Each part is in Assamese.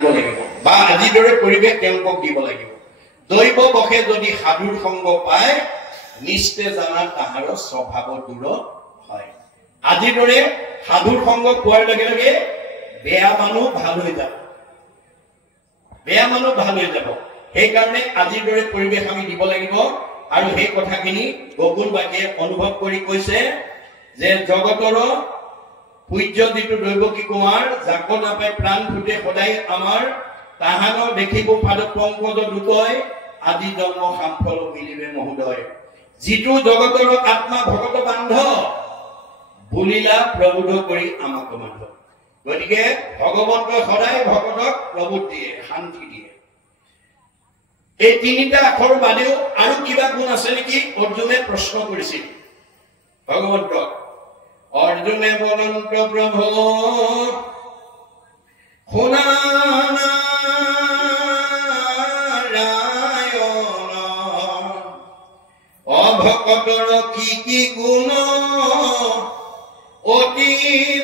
বা আজিৰ দৰে পৰিৱেশ তেওঁলোকক দিব লাগিব। দৈৱ বশে যদি সাধুৰ সংগ পায় নিশ্চয় জানা তাহাৰ স্বভাৱ দূৰ হয়। আজিৰ দৰে সাধুৰ সংগ পোৱাৰ লগে লগে বেয়া মানুহ ভাল হৈ যাব, বেয়া মানুহ ভাল হৈ যাব। সেইকাৰণে আজিৰ দৰে পৰিৱেশ আমি দিব লাগিব। আৰু সেই কথাখিনি গকুল বাকে অনুভৱ কৰি কৈছে যে জগতৰ পূজ্য যিটো দৈৱকী কুমাৰ যাক নাপাই প্ৰাণ ফুটে সদায় আমাৰ তাহানৰ দেখিব পাদ পংকজ দুটয় আদি জন্ম সামফল মিলিবে মহোদয়। যিটো জগতৰ আত্মা ভগত বান্ধ বুলিলা প্ৰবোধ কৰি আমাক বান্ধ। গতিকে ভগৱন্তই সদায় ভকতক প্ৰবোধ দিয়ে, শান্তি দিয়ে। এই তিনিটা আখৰ বাদেও আৰু কিবা গুণ আছে নেকি অৰ্জুনে প্ৰশ্ন কৰিছিল ভগৱন্তক। অৰ্জুনে বলন্ত প্ৰভু শুনা অভকতৰ কি কি গুণ অতি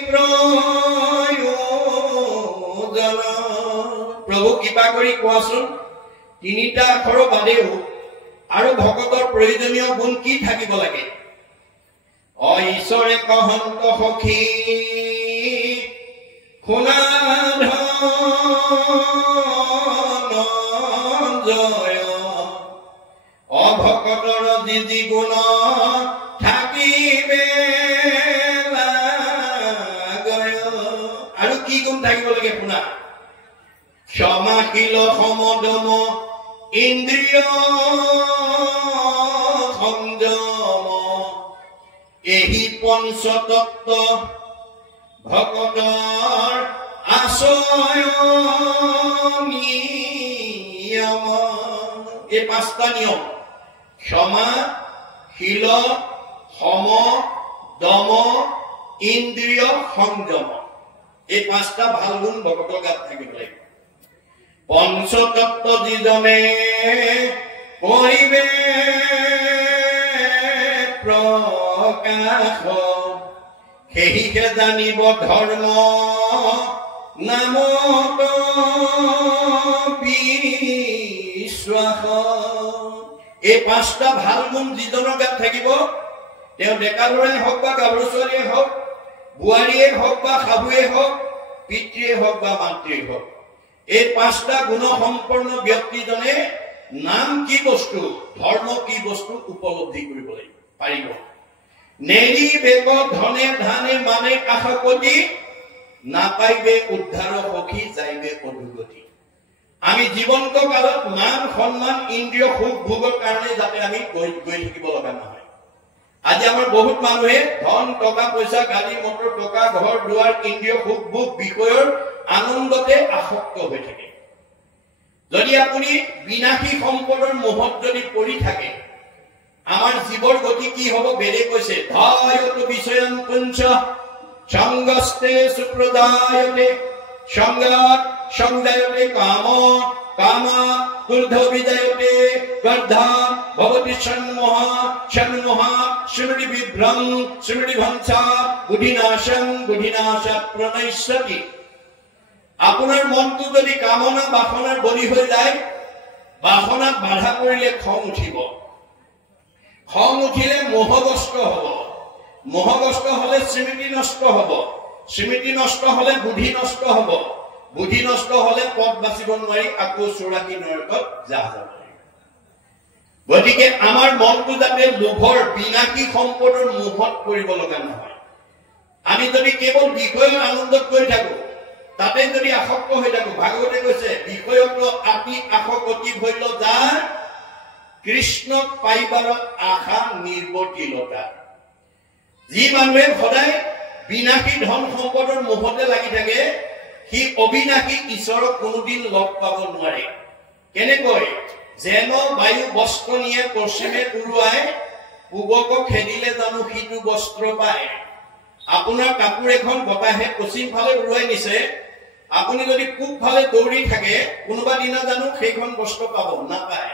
প্ৰয়োজন। প্ৰভু কৃপা কৰি কোৱাচোন তিনিটা আখৰ বাদেও আৰু ভকতৰ প্ৰয়োজনীয় গুণ কি থাকিব লাগে? ঈশ্বৰে কহন্ত সখী শুনা ধনঞ্জয় অভকতৰ যি গুণ থাকিবে লাগয়। আৰু কি গুণ থাকিব লাগে শুনা? ক্ষমাশীল সমদম ইন্দ্ৰিয় সংযম এহি পঞ্চতত্ব ভকতৰ আশ্ৰয় নিয়ম। এই পাঁচটা নিয়ম ক্ষমা শীল সম দম ইন্দ্ৰিয় সংযম, এই পাঁচটা ভাল গুণ ভকতৰ গাত থাকিব লাগিব। পঞ্চতত্ব যিজনে কৰিবে প্ৰকাশ সেহিকে জানিব ধৰ্ম নামত বিশ্বাস। এই পাঁচটা ভাল গুণ যিজনৰ গাত থাকিব তেওঁ ডেকা ল'ৰাই হওক বা গাভৰু ছোৱালীয়ে হওক, বোৱাৰীয়ে হওক বা শাহুৱে হওক, পিতৃয়ে হওক বা মাতৃয়ে হওক, এই পাঁচটা গুণ সম্পন্ন ব্যক্তিজনে নাম কি বস্তু ধৰ্ম কি বস্তু উপলব্ধি কৰিব পাৰিব। নেৰি বেগ ধনে ধানে মানে কাষকতি নাপাইবে উদ্ধাৰ সখী যাইবে অধুগতি। আমি জীৱন্ত কালত মান সন্মান ইন্দ্ৰিয় সুখ ভোগৰ কাৰণে যাতে আমি গৈ থাকিব লগা নহয়। আজি আমাৰ বহুত মানুহে ধন টকা পইচা গাড়ী মটৰ টকা ঘৰ দুৱাৰ ইন্দ্ৰিয় সুখ ভোগ বিষয়ৰ আনন্দতে আসক্ত হৈ থাকে। যদি আপুনি বিনাশী সম্পদৰ মোহত যদি পৰি থাকে আমাৰ জীৱৰ গতি কি হ'ব? বেদে কৈছে ধায়ত বিষয়ং পুঞ্চ সংগস্তে সুপ্ৰদায়তে সংগাত সংদায়তে কাম কামা ক্ৰোধ বিজয়তে ক্ৰোধা ভবতি সন্মোহা সন্মোহা স্মৃতি বিভ্ৰং স্মৃতি ভংসা বুদ্ধিনাশং বুদ্ধিনাশা প্ৰণশ্যতি। আপোনাৰ মনটো যদি কামনা বাসনাৰ বলি হৈ যায়, বাসনাত বাধা পৰিলে খং উঠিব, খং উঠিলে মোহগ্ৰস্ত হব, মোহগ্ৰস্ত হলে স্মৃতি নষ্ট হব, স্মৃতি নষ্ট হলে বুদ্ধি নষ্ট হব, বুদ্ধি নষ্ট হলে পথ বাচিব নোৱাৰি আকৌ 84 নৰকত যাব। গতিকে আমাৰ মনটো যাতে লোভৰ বিনাশী সম্পদৰ মোহত পৰিব লগা নহয়। আমি যদি কেৱল বিষয়ৰ আনন্দত কৰি থাকো, তাতে যদি আসক্ত হৈ থাকো, ভাগৱতে কৈছে বিষয়ত আতি আসক্তি হৈল যাৰ কৃষ্ণক পাইবাৰ আশা নিৰ্বতিলতা। যি মানুহে সদায় বিনাশী ধন সম্পদৰ মোহতে লাগি থাকে সি অবিনাশী ঈশ্বৰক কোনোদিন লগ পাব নোৱাৰে। কেনেকৈ? যেন বায়ু বস্ত্ৰ নিয়ে পশ্চিমে উৰুৱাই পূবক খেদিলে জানো সিটো বস্ত্ৰ পায়। আপোনাৰ কাপোৰ এখন বতাহে পশ্চিম ফালে উৰুৱাই নিছে, আপুনি যদি পূব ফালে দৌৰি থাকে কোনোবা দিনা জানো সেইখন বস্ত্ৰ পাব? নাপায়।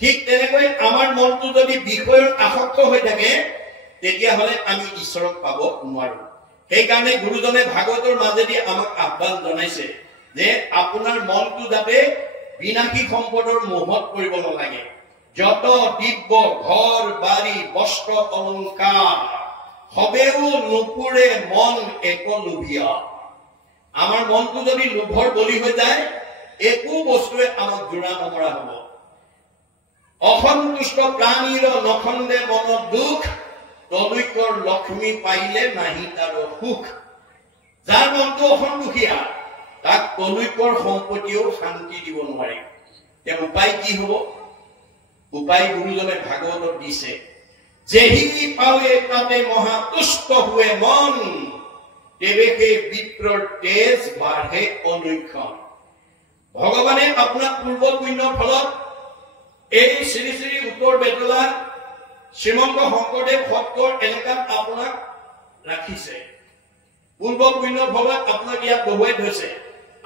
ঠিক তেনেকৈ আমাৰ মনটো যদি বিষয়ৰ আসক্ত হৈ থাকে তেতিয়াহ'লে আমি ঈশ্বৰক পাব নোৱাৰো। সেইকাৰণে গুৰুজনে ভাগৱতৰ মাজেদি আমাক আহ্বান জনাইছে যে আপোনাৰ মনটো যাতে বিনাশী সম্পদৰ মোহত পৰিব নালাগে। যত দিব্য ঘৰ বাৰী বস্ত্ৰ অলংকাৰ সবেও নুপুৰে মন এক লোভিয়া। আমাৰ মনটো যদি লোভৰ বলি হৈ যায় একো বস্তুৱে আমাক জোৰা নমৰা হ'ব। অসন্তুষ্ট প্ৰাণীৰ নখন্দে মনত দুখ, তলৈকৰ লক্ষ্মী পাইলে নাহি তাৰ সুখ। যাৰ মনটো অসন্তোষিয়া তাক তলৈকৰ সম্পত্তিও শান্তি দিব নোৱাৰে। তেওঁৰ উপায় কি হ'ব? উপায় গুৰুজনে ভাগৱতত দিছে, যেহি পাৱে তাতে মহাতুষ্ট হুৱে মন, তেবে সেই বিপ্ৰৰ তেজ বাঢ়ে অনৈক্ষণ। ভগৱানে আপোনাক পূৰ্ব পুণ্যৰ ফলত এই শ্ৰী শ্ৰী উত্তৰ বেতলা শ্ৰীমন্ত শংকৰদেৱ সত্ৰৰ এলেকাত আপোনাক ৰাখিছে। পূৰ্ব পুণ্যৰ ফলত আপোনাক ইয়াত বহুৱাই থৈছে।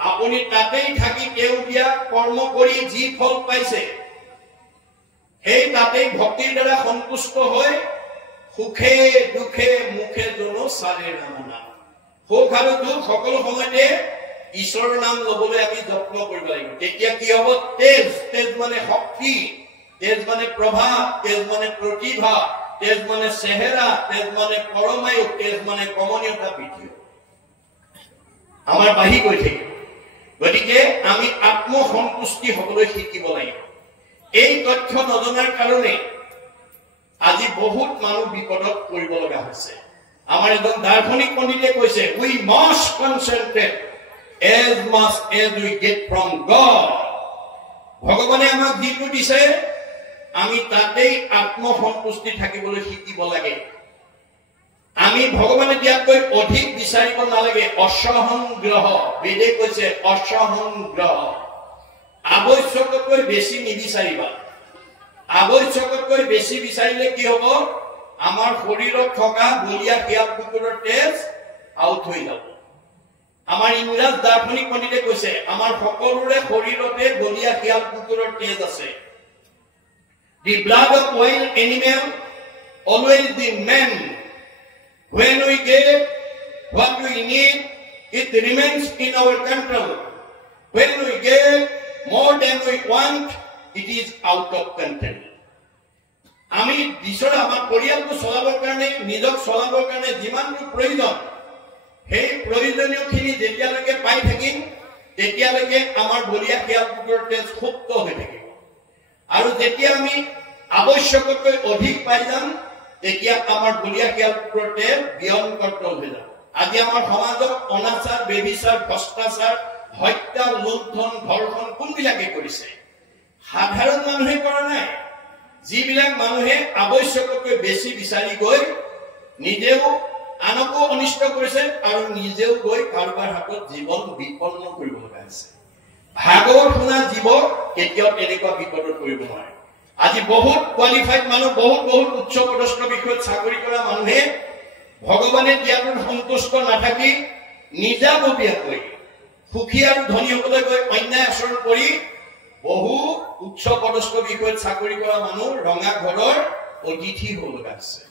আপুনি তাতেই থাকি তেওঁ দিয়া কৰ্ম কৰি যি ফল পাইছে সেই তাতেই ভক্তিৰ দ্বাৰা সন্তুষ্ট হৈ সুখে দুখে মুখে জন চাৰে নাম নাম। সুখ আৰু দুখ সকলো সময়তে ঈশ্বৰৰ নাম লবলৈ আমি যত্ন কৰিব লাগিব। তেতিয়া কি হ'ব? তেজ, তেজ মানে শক্তি, তেজ মানে প্ৰভাৱ, তেজ মানে প্ৰতিভা, তেজ মানে চেহেৰা, তেজ মানে পৰমায়ু, তেজ মানে কমনীয়তা বৃদ্ধি আমাৰ বাঢ়ি গৈ থাকিব। গতিকে আমি আত্মসন্তুষ্টি হবলৈ শিকিব লাগিব। এই তথ্য নজনাৰ কাৰণে আজি বহুত মানুহ বিপদত পৰিব লগা হৈছে। আমাৰ এজন দাৰ্শনিক পণ্ডিতে কৈছে, উই must কনচেন্ট্ৰেট as much as we get from God. ভগৱানে আমাক যিটো দিছে আমি তাতেই আত্মসন্তুষ্টি থাকিবলৈ শিকিব লাগে। আমি ভগৱানে দিয়াতকৈ অধিক বিচাৰিব নালাগে। অসহংগ্ৰহ, বেদে কৈছে অসহংগ্ৰহ। আৱশ্যকতকৈ বেছি নিবিচাৰিবা। আৱশ্যকতকৈ বেছি বিচাৰিলে কি হ'ব? আমাৰ শৰীৰত থকা বলিয়া শিয়াল কুকুৰৰ তেজ আউট হৈ যাব। আমাৰ ইংৰাজ দাৰ্শনিক পণ্ডিতে কৈছে, আমাৰ সকলোৰে শৰীৰতে বলিয়া শিয়াল কুকুৰৰ তেজ আছে। The blood of wild animal always the man. When we get what we need, it remains in our control. When we get more than we want, it is out of control. আমি বিচৰা আমাৰ পৰিয়ালটো চলাবৰ কাৰণে, নিজক চলাবৰ কাৰণে যিমানটো প্ৰয়োজন সেই প্ৰয়োজনীয়খিনি যেতিয়ালৈকে পাই থাকিম তেতিয়ালৈকে আমাৰ বলিয়া শিয়াল কুকুৰৰ তেজ সুপ্ত হৈ থাকিব। আৰু যেতিয়া আমি আৱশ্যকতকৈ অধিক পাই যাম তেতিয়া আমাৰ বলিয়া শিয়াল কুকুৰৰ তেজ বিয়ংকৰ্তল হৈ যাব। আজি আমাৰ সমাজত অনাচাৰ, বেবিচাৰ, ভ্ৰষ্টাচাৰ, হত্যা, লুণ্ঠন, ধৰ্ষণ কোনবিলাকে কৰিছে? সাধাৰণ মানুহে কৰা নাই। যিবিলাক মানুহে আৱশ্যকতকৈ বেছি বিচাৰি গৈ নিজেও আনকো অনিষ্ট কৰিছে আৰু নিজেও গৈ কাৰোবাৰ হাতত জীৱন বিপন্ন কৰিব লগা হৈছে। ভাগৱত শুনা জীৱক কেতিয়াও তেনেকুৱা বিপদত পৰিব নোৱাৰে। আজি বহুত কোৱালিফাইড মানুহ, বহুত উচ্চ পদস্থ বিষয়ত চাকৰি কৰা মানুহে ভগৱানে দিয়াটোত সন্তুষ্ট নাথাকি নিজাববীয়াকৈ সুখী আৰু ধনীসকলে গৈ অন্যায় আচৰণ কৰি বহু উচ্চ পদস্থ বিষয়ত চাকৰি কৰা মানুহ ৰঙা ঘৰৰ অতিথি হ'ব লগা হৈছে।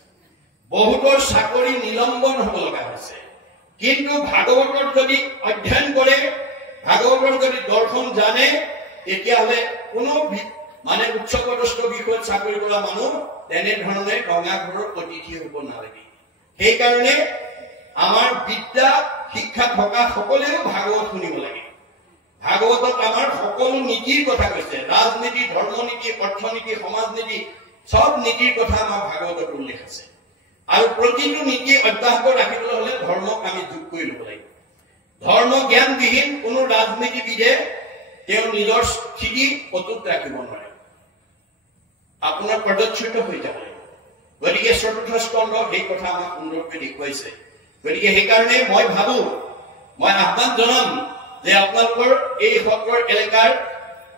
বহুতৰ চাকৰি নিলম্বন হ'ব লগা হৈছে। কিন্তু ভাগৱতৰ যদি অধ্যয়ন কৰে, ভাগৱতৰ যদি দৰ্শন জানে, তেতিয়াহ'লে কোনো মানে উচ্চ পদস্থ বিষয়ত চাকৰি কৰা মানুহ তেনেধৰণে ৰঙা ঘৰৰ অতিথি হ'ব নালাগে। সেইকাৰণে আমাৰ বিদ্যা শিক্ষা থকা সকলেও ভাগৱত শুনিব লাগে। ভাগৱতত আমাৰ সকলো নীতিৰ কথা কৈছে। ৰাজনীতি, ধৰ্মনীতি, অৰ্থনীতি, সমাজনীতি সব নীতিৰ কথা আমাৰ ভাগৱতত উল্লেখ আছে। আৰু প্ৰতিটো নীতি অব্যাহত ৰাখিবলৈ হলে ধৰ্মক আমি যোগ কৰি ল'ব লাগিব। ধৰ্ম জ্ঞানবিহীন কোনো ৰাজনীতিবিদে তেওঁ নিজৰ স্থিতি অটুট ৰাখিব নোৱাৰে, আপোনাৰ প্ৰদৰ্শিত হৈ যাব লাগিব। গতিকে চতুৰ্থ স্কন্ধ সেই কথা আমাক সুন্দৰকৈ দেখুৱাইছে। গতিকে সেইকাৰণে মই ভাবো, মই আহ্বান জনাম যে আপোনালোকৰ এই সত্ৰৰ এলেকাৰ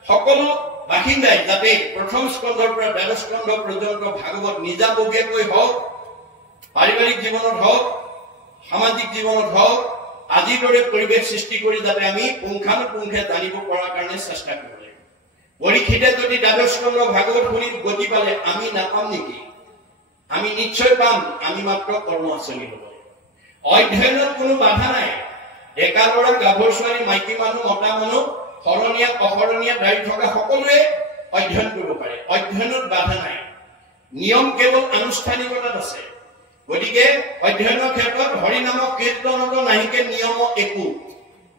সকলো বাসিন্দাই যাতে প্ৰথম স্কন্ধৰ পৰা দ্বাদশ স্কন্ধ পৰ্যন্ত ভাগৱত নিজাববীয়াকৈ হওক, পাৰিবাৰিক জীৱনত হওক, সামাজিক জীৱনত হওক, আজিৰ দৰে পৰিৱেশ সৃষ্টি কৰি যাতে আমি পুংখানুপুংখে জানিব পৰাৰ কাৰণে চেষ্টা কৰিব লাগিব। পৰীক্ষিতে যদি দ্বাদশ স্কন্ধ ভাগৱত শুনি গতি পালে আমি নাপাম নেকি? আমি নিশ্চয় পাম। আমি মাত্ৰ কৰ্ম আচৰণ হ'ব লাগিব। অধ্যয়নত কোনো বাধা নাই। ডেকা ল'ৰা গাভৰু ছোৱালী মাইকী মানুহ মতা মানুহ শৰণীয়া অশৰণীয়া দাড়ি থকা সকলোৱে অধ্যয়ন কৰিব পাৰে অধ্যয়নত বাধা নাই নিয়ম কেৱল আনুষ্ঠানিকতাত আছে গতিকে অধ্যয়নৰ ক্ষেত্ৰত হৰি নামক কীৰ্তনত নাহিকে নিয়ম একো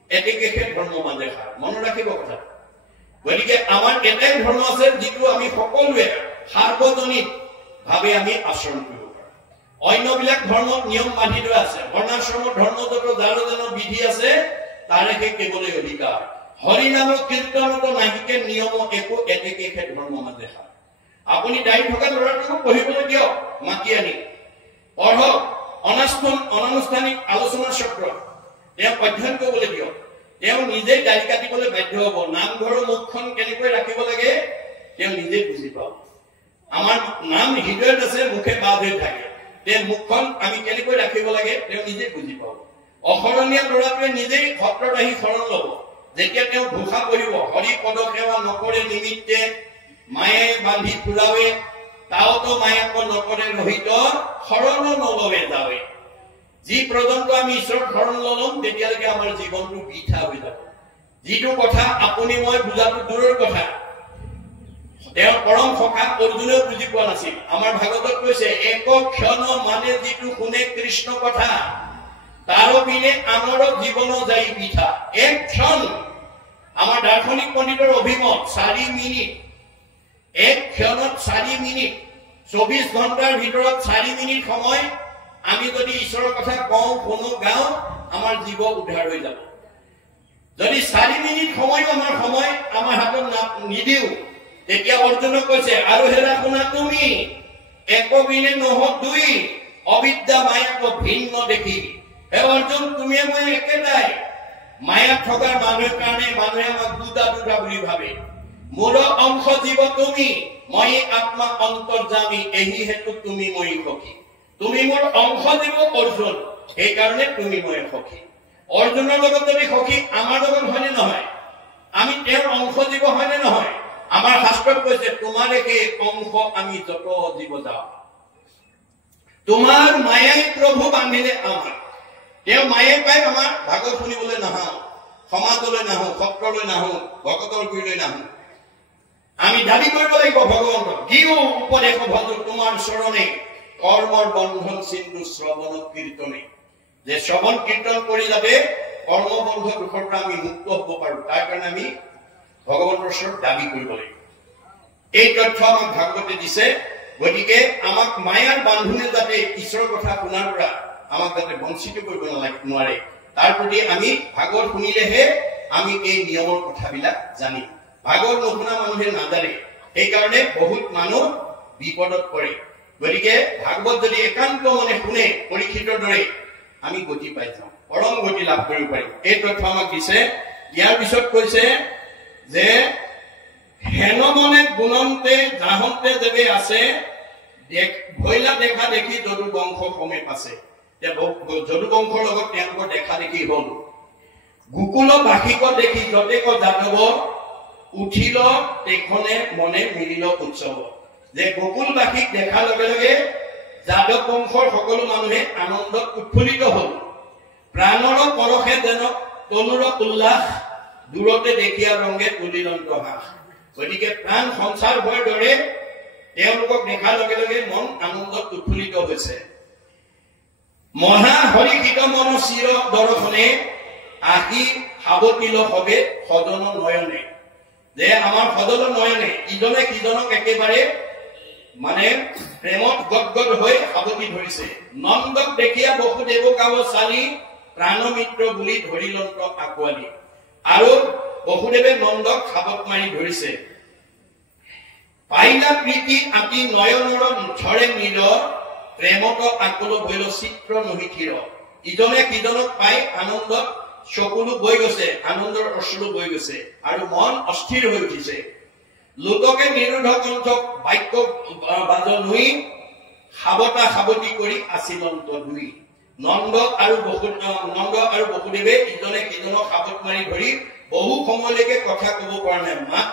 এতেকে ধৰ্ম মাজে খাৰ মনত ৰাখিব কথা গতিকে আমাৰ এটাই ধৰ্ম আছে যিটো আমি সকলোৱে সাৰ্বজনীন ভাৱে আমি আচৰণ কৰিব পাৰোঁ অন্যবিলাক ধৰ্মত নিয়ম বান্ধি থোৱা আছে বৰ্ণাশ্ৰমৰ ধৰ্মত যাৰ যেন বিধি আছে তাৰেহে কেৱলেই অধিকাৰ হৰি নামক কীৰ্তনত নাহিকে নিয়ম একো এতেকে ধৰ্ম মাজে খাৰ আপুনি দায়ী থকা ল'ৰাটোক পঢ়িবলৈ দিয়ক মাতি আনি পঢ়ক অনানুষ্ঠানিক আলোচনা চক্ৰ তেওঁ অধ্যয়ন কৰিবলৈ দিয়ক তেওঁ নিজেই দাড়ি কাটিবলৈ বাধ্য হ'ব নামঘৰৰ মুখখন কেনেকৈ ৰাখিব লাগে তেওঁ নিজেই বুজি পাব আমাৰ নাম হৃদয়ত আছে মুখে বাদ হৈ থাকে তেওঁ মুখখন আমি কেনেকৈ ৰাখিব লাগে তেওঁ নিজেই বুজি পাব অশৰণীয়া ল'ৰাটোৱে নিজেই সত্ৰত আহি শৰণ ল'ব যেতিয়া তেওঁ ঘোষা কৰিব হৰি পদ সেৱা নকৰে নিমিত্তে মায়ে বান্ধি ফুৰাৱে তাওতো মায়াক নকৰে ৰহিত শৰণ নলৱে যাৱে যি পৰ্যন্ত আমি ঈশ্বৰৰ শৰণ ল'ম তেতিয়ালৈকে আমাৰ জীৱনটো বৃথা হৈ যাব যিটো কথা আপুনি মই বুজাটো দূৰৰ কথা তেওঁৰ পৰম সখা অৰ্জুনেও বুজি পোৱা নাছিল আমাৰ ভাগৱতত কৈছে এক ক্ষণ মানে যিটো শুনে কৃষ্ণ কথা তাৰ বিনে আমাৰ জীৱন যায় বৃথা এক ক্ষণ আমাৰ দাৰ্শনিক পণ্ডিতৰ অভিমত 4 মিনিট এক ক্ষণত 4 মিনিট 24 ঘণ্টাৰ ভিতৰত 4 মিনিট সময় আমি যদি ঈশ্বৰৰ কথা কওঁ শুনো গাওঁ আমাৰ জীৱ উদ্ধাৰ হৈ যাব যদি 4 মিনিট সময় আমাৰ হাতত নিদিও তেতিয়া অৰ্জুনক কৈছে আৰু হেৰা শুনা তুমি এক বিনে নহ দুই অবিদ্যা মায়াক ভিন্ন দেখি হে অৰ্জুন তুমি মই একেটাই মায়াত থকাৰ মানুহৰ কাৰণে মানুহে আমাক দুটা বুলি ভাবে মোৰ অংশ জীৱ তুমি মই আত্মা অন্তৰ্যামী এই হেতু তুমি মই সখী তুমি মোৰ অংশ জীৱ অৰ্জুন এই কাৰণে তুমি মই সখী অৰ্জুনৰ লগত যদি সখী আমাৰ লগত হয়নে নহয় আমি তেওঁৰ অংশ জীৱ হয়নে নহয় আমাৰ শাস্ত্ৰত কৈছে তোমাৰে এই অংশ আমি যত জীৱ যাওঁ তোমাৰ মায়াই প্ৰভু বান্ধিলে আমাৰ তেওঁ মায়ে পাই আমাৰ ভাগত শুনিবলৈ নাহো সমাজলৈ নাহো সত্ৰলৈ নাহো ভকতৰ গুৰিলৈ নাহো আমি দাবী কৰিব লাগিব ভগৱন্তক দিও উপদেশ ভজ তোমাৰ চৰণে কৰ্মৰ বন্ধন চিন্ধু শ্ৰৱণ কীৰ্তনে যে শ্ৰৱণ কীৰ্তন কৰি যাতে কৰ্মবন্ধ দুখৰ পৰা আমি মুক্ত হ'ব পাৰো তাৰ কাৰণে আমি ভগৱন্তৰ ওচৰত দাবী কৰিব লাগিব এই তথ্য আমাক ভাগৱতে দিছে গতিকে আমাক মায়াৰ বান্ধোনে যাতে ঈশ্বৰৰ কথা শুনাৰ পৰা আমাক যাতে বঞ্চিত কৰিব নোৱাৰে তাৰ প্ৰতি আমি ভাগৱত শুনিলেহে আমি এই নিয়মৰ কথাবিলাক জানিম ভাগৱত নুশুনা মানুহে নাজানে সেইকাৰণে বহুত মানুহ বিপদত পৰে গতিকে ভাগৱত যদি একান্ত মনে শুনে পৰীক্ষিতৰ দৰে আমি গতি পাই যাওঁ পৰম গতি লাভ কৰিব পাৰিম এই তথ্য আমাক দিছে ইয়াৰ পিছত কৈছে যে হেন মনে গুণন্তে যাহন্তে যেবে আছে ভৈলা দেখা দেখি যদু বংশ সমীপ আছে যদু বংশৰ লগত তেওঁলোকৰ দেখা দেখি হল গোকুল বাসিক দেখি যতেক যাদৱ উঠিল তেখনে মনে মিলিল উৎসৱ যে গোকুলবাসীক দেখাৰ লগে লগে যাদৱ বংশৰ সকলো মানুহে আনন্দত উৎফুল্লিত হল প্ৰাণৰ পৰশে যেন তনুৰ উল্লাস দূৰতে দেখিয়া ৰংগে তুলিলন্ত হাস গতিকে প্ৰাণ সঞ্চাৰ হোৱাৰ দৰে তেওঁলোকক দেখাৰ লগে লগে মন আনন্দত উৎফুল্লিত হৈছে মহা হৰিকৃত মন চিৰ দৰ্শনে আহি সাৱতিল হবে সদন নয়নে যে আমাৰ সদন নয়নে ইজনে সিজনক একেবাৰে মানে প্ৰেমত গদগদ হৈ সাৱতি ধৰিছে নন্দক দেখিয়া বসুদেৱ গাব চালি প্ৰাণ মিত্ৰ বুলি ধৰিলন্ত আকুৱালি আৰু বসুদেৱে নন্দক সাৱত মাৰি ধৰিছে পাইলা প্ৰীতি আতি নয়নৰ ঝৰে নীৰ প্ৰেমত আকুল ভৈল চিত্ৰ নহিথিৰ ইজনে সিজনক পাই আনন্দত চকুলো বৈ গৈছে আনন্দৰ অশ্ৰু বৈ গৈছে আৰু মন অস্থিৰ হৈ উঠিছে লোককে নিৰুদ্ধ কণ্ঠক বাক্য বাজন হৈ সাৱতা সাৱতি কৰি আছিলন্ত দুই নন্দ আৰু বসুদেৱে ইজনে সিজনক সাৱত মাৰি ধৰি বহু সময়লৈকে কথা কব পৰা নাই মাত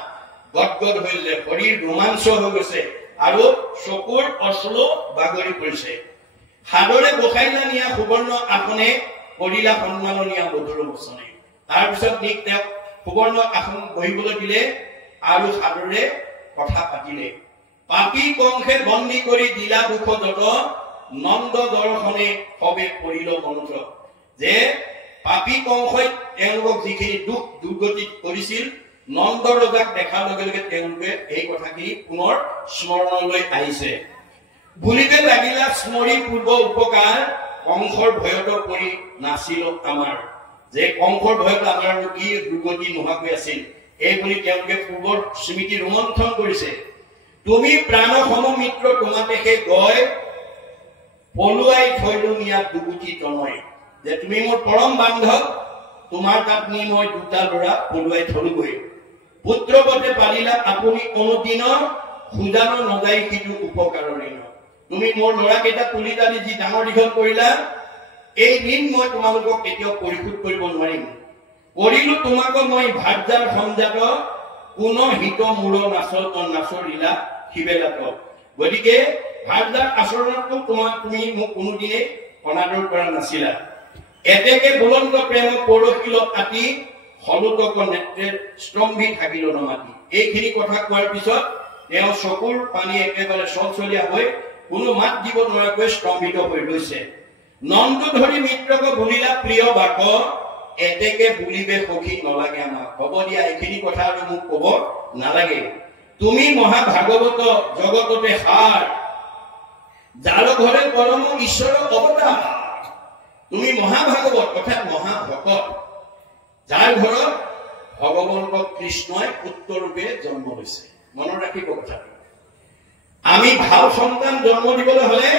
গদগদ হৈলে শৰীৰ ৰোমাঞ্চ হৈ গৈছে আৰু চকুৰ অশ্ৰু বাগৰি পৰিছে সাদৰে বসাই নিয়া সুবৰ্ণ আসনে কৰিলা সন্মাননীয় মধুৰ বচনে। তাৰপিছত নিক তেওঁক সুবৰ্ণ আসন বহিবলৈ দিলে আৰু সাদৰে কথা পাতিলে। পাপী কংসে বন্দী কৰি দিলা দুখ যত নন্দ দৰ্শনে সবে পৰিল মন্ত্ৰ। যে পাপী কংসই তেওঁলোকক যিখিনি দুখ দুৰ্গতি কৰিছিল নন্দ ৰজাক দেখাৰ লগে লগে তেওঁলোকে এই কথাখিনি পুনৰ স্মৰণলৈ আহিছে। ভুলিবে লাগিলা স্মৰি পূৰ্ব উপকাৰ কংসৰ ভয়ত পৰি নাছিল আমাৰ। যে কংসৰ ভয়ত আমাৰ কি দুৰ্গতি নোহোৱাকৈ আছিল এই বুলি তেওঁলোকে পূৰ্বৰ স্মৃতি ৰোমন্থন কৰিছে। তুমি প্ৰাণ সম মিত্ৰ তোমাতে সেই গয় পলুৱাই থৈলো নিয়াত দুগুটি তনয়। যে তুমি মোৰ পৰম বান্ধৱ, তোমাৰ তাত নি মই দুটা ল'ৰা পলুৱাই থলোগৈ। পুত্ৰবতে পালিলা আপুনি অনুদিন সুজানো নযায় সিটো উপকাৰৰ ঋণ। তুমি মোৰ ল'ৰাকেইটা তুলি তালি যি ডাঙৰ দীঘল কৰিলা এই ঋণ মই তোমালোকক কেতিয়াও পৰিশোধ কৰিব নোৱাৰিম। কৰিলো তোমাক মই ভাৰ্যাৰ সংজাত কোন হিত মূৰ নাচৰিলা শিবেলাত। গতিকে ভাৰ্যাৰ আচৰণতো তুমি মোক কোনোদিনে অনাদৰ কৰা নাছিলা। এতেকে বুলন্দ প্ৰেম পৰশিল আতি হলুতক নেত্ৰে স্তম্ভী থাকিল নমাতি। এইখিনি কথা কোৱাৰ পিছত তেওঁ চকুৰ পানী একেবাৰে চলচলীয়া হৈ কোনো মাত দিব নোৱাৰাকৈ স্তম্ভিত হৈ ৰৈছে। নন্দ ধৰি মিত্ৰক বুলিলা প্ৰিয় বাক এতেকে বুলিবে সখী নালাগে আমাক। হ'ব দিয়া, এইখিনি কথা আৰু মোক কব নালাগে। তুমি মহাভাগৱত জগততে সাৰ যাৰ ঘৰে পৰম ঈশ্বৰ অৱতাৰ। তুমি মহাভাগৱত অৰ্থাৎ মহাভকত যাৰ ঘৰত ভগৱন্ত কৃষ্ণই পুত্ৰৰূপে জন্ম লৈছে। মনত ৰাখিব কথাটো। আমি ভাল সন্তান জন্ম দিবলৈ হলে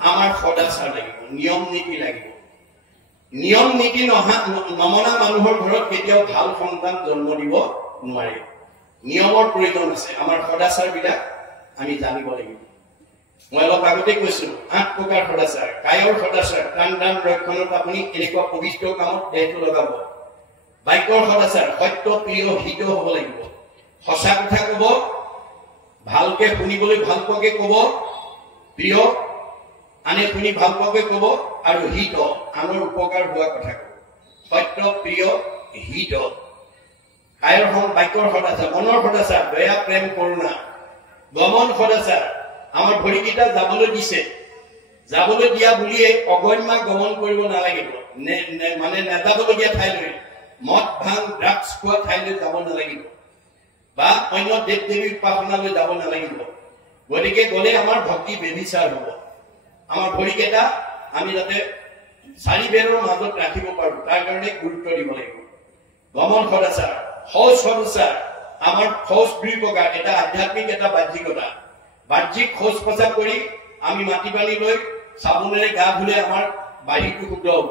আমাৰ সদাচাৰ লাগিব, নিয়ম নীতি লাগিব। নিয়ম নীতি নমনা মানুহৰ ঘৰত কেতিয়াও ভাল সন্তান জন্ম দিব নোৱাৰে। নিয়মৰ প্ৰয়োজন আছে। আমাৰ সদাচাৰ বিলাক আমি জানিব লাগিব। মই অলপ আগতে কৈছো 8 প্ৰকাৰ সদাচাৰ। কায়ৰ সদাচাৰ, প্ৰাণ দান ৰক্ষণত আপুনি এনেকুৱা পবিত্ৰ কামত দেহটো লগাব। বাক্যৰ সদাচাৰ, সত্য প্ৰিয় হিত হব লাগিব। সঁচা কথা কব, ভালকে শুনিবলৈ ভাল পোৱাকে কব, প্ৰিয় আনে শুনি ভাল পোৱাকে কব, আৰু হিত আনৰ উপকাৰ হোৱা কথা কব। সত্য প্ৰিয় হিত। কায়ৰ বাক্যৰ সদাচাৰ, মনৰ সদাচাৰ, দয়া প্ৰেম কৰোণা। গমন সদাচাৰ, আমাৰ ভৰিকেইটা যাবলৈ দিছে, যাবলৈ দিয়া বুলিয়ে অগম্যা গমন কৰিব নালাগিব। মানে নেযাবলগীয়া ঠাইলৈ, মদ ভাং ড্ৰাগছ খোৱা ঠাইলৈ যাব নালাগিব, বা অন্য দেৱ দেৱীৰ উপাসনালৈ যাব নালাগিব। গতিকে গলে আমাৰ ভক্তি বেবিচাৰ হব। আমাৰ ভৰিকেইটা আমি যাতে 4 বেৰৰ মাজত ৰাখিব পাৰো তাৰ কাৰণে গুৰুত্ব দিব লাগিব। গমন সদাচাৰ। শৌচ সদাচাৰ, আমাৰ শৌচ 2 প্ৰকাৰ, এটা আধ্যাত্মিক, এটা বাহ্যিকতা। বাহ্যিক শৌচ প্ৰচাৰ কৰি আমি মাটি পানী লৈ চাবোনেৰে গা ধুলে আমাৰ বাহিৰটো শুদ্ধ হব,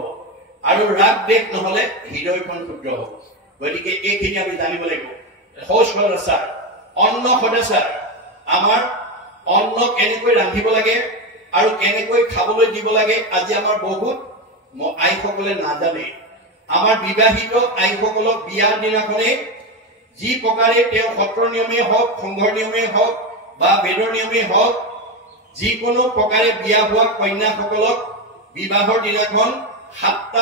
আৰু ৰাগ দেশ নহলে হৃদয়খন শুদ্ধ হব। গতিকে এইখিনি আমি জানিব লাগিব। শৌচ সদাচাৰ। অন্ন সদাচাৰ, আমাৰ অন্ন কেনেকৈ ৰান্ধিব লাগে আৰু কেনেকৈ খাবলৈ দিব লাগে আজি আমাৰ বহুত আইসকলে নাজানে। আমাৰ বিবাহিত আইসকলক বিয়াৰ দিনাখনে যি প্ৰকাৰে তেওঁ সত্ৰ নিয়মেই হওক, সংঘৰ নিয়মেই হওক বা বেদৰ নিয়মেই হওক, যিকোনো প্ৰকাৰে বিয়া হোৱা কন্যাসকলক বিবাহৰ দিনাখন 7টা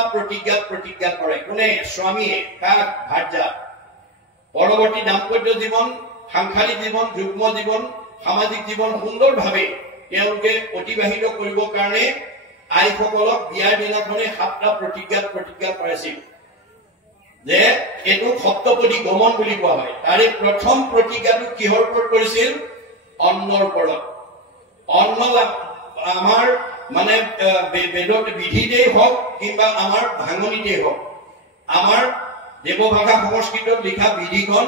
প্ৰতিজ্ঞা কৰে। কোনে? স্বামীয়ে। কাক? ভাৰ্যা। পৰৱৰ্তী দাম্পত্য জীৱন, সাংসাৰিক জীৱন, যুগ্ম জীৱন, সামাজিক জীৱন সুন্দৰভাৱে তেওঁলোকে অতিবাহিত কৰিবৰ কাৰণে আইসকলক বিয়াৰ দিনাখনে 7টা প্ৰতিজ্ঞা কৰাইছিল। যে এইটো সপ্তপদী গমন বুলি কোৱা হয়। তাৰে প্ৰথম প্ৰতিজ্ঞাটো কিহৰ ওপৰত কৰিছিল? অন্নৰ ওপৰত। অন্ন আমাৰ মানে বেদত বিধিতেই হওক কিংবা আমাৰ ভাঙনিতেই হওক, আমাৰ দেৱভাষা সংস্কৃতত লিখা বিধিখন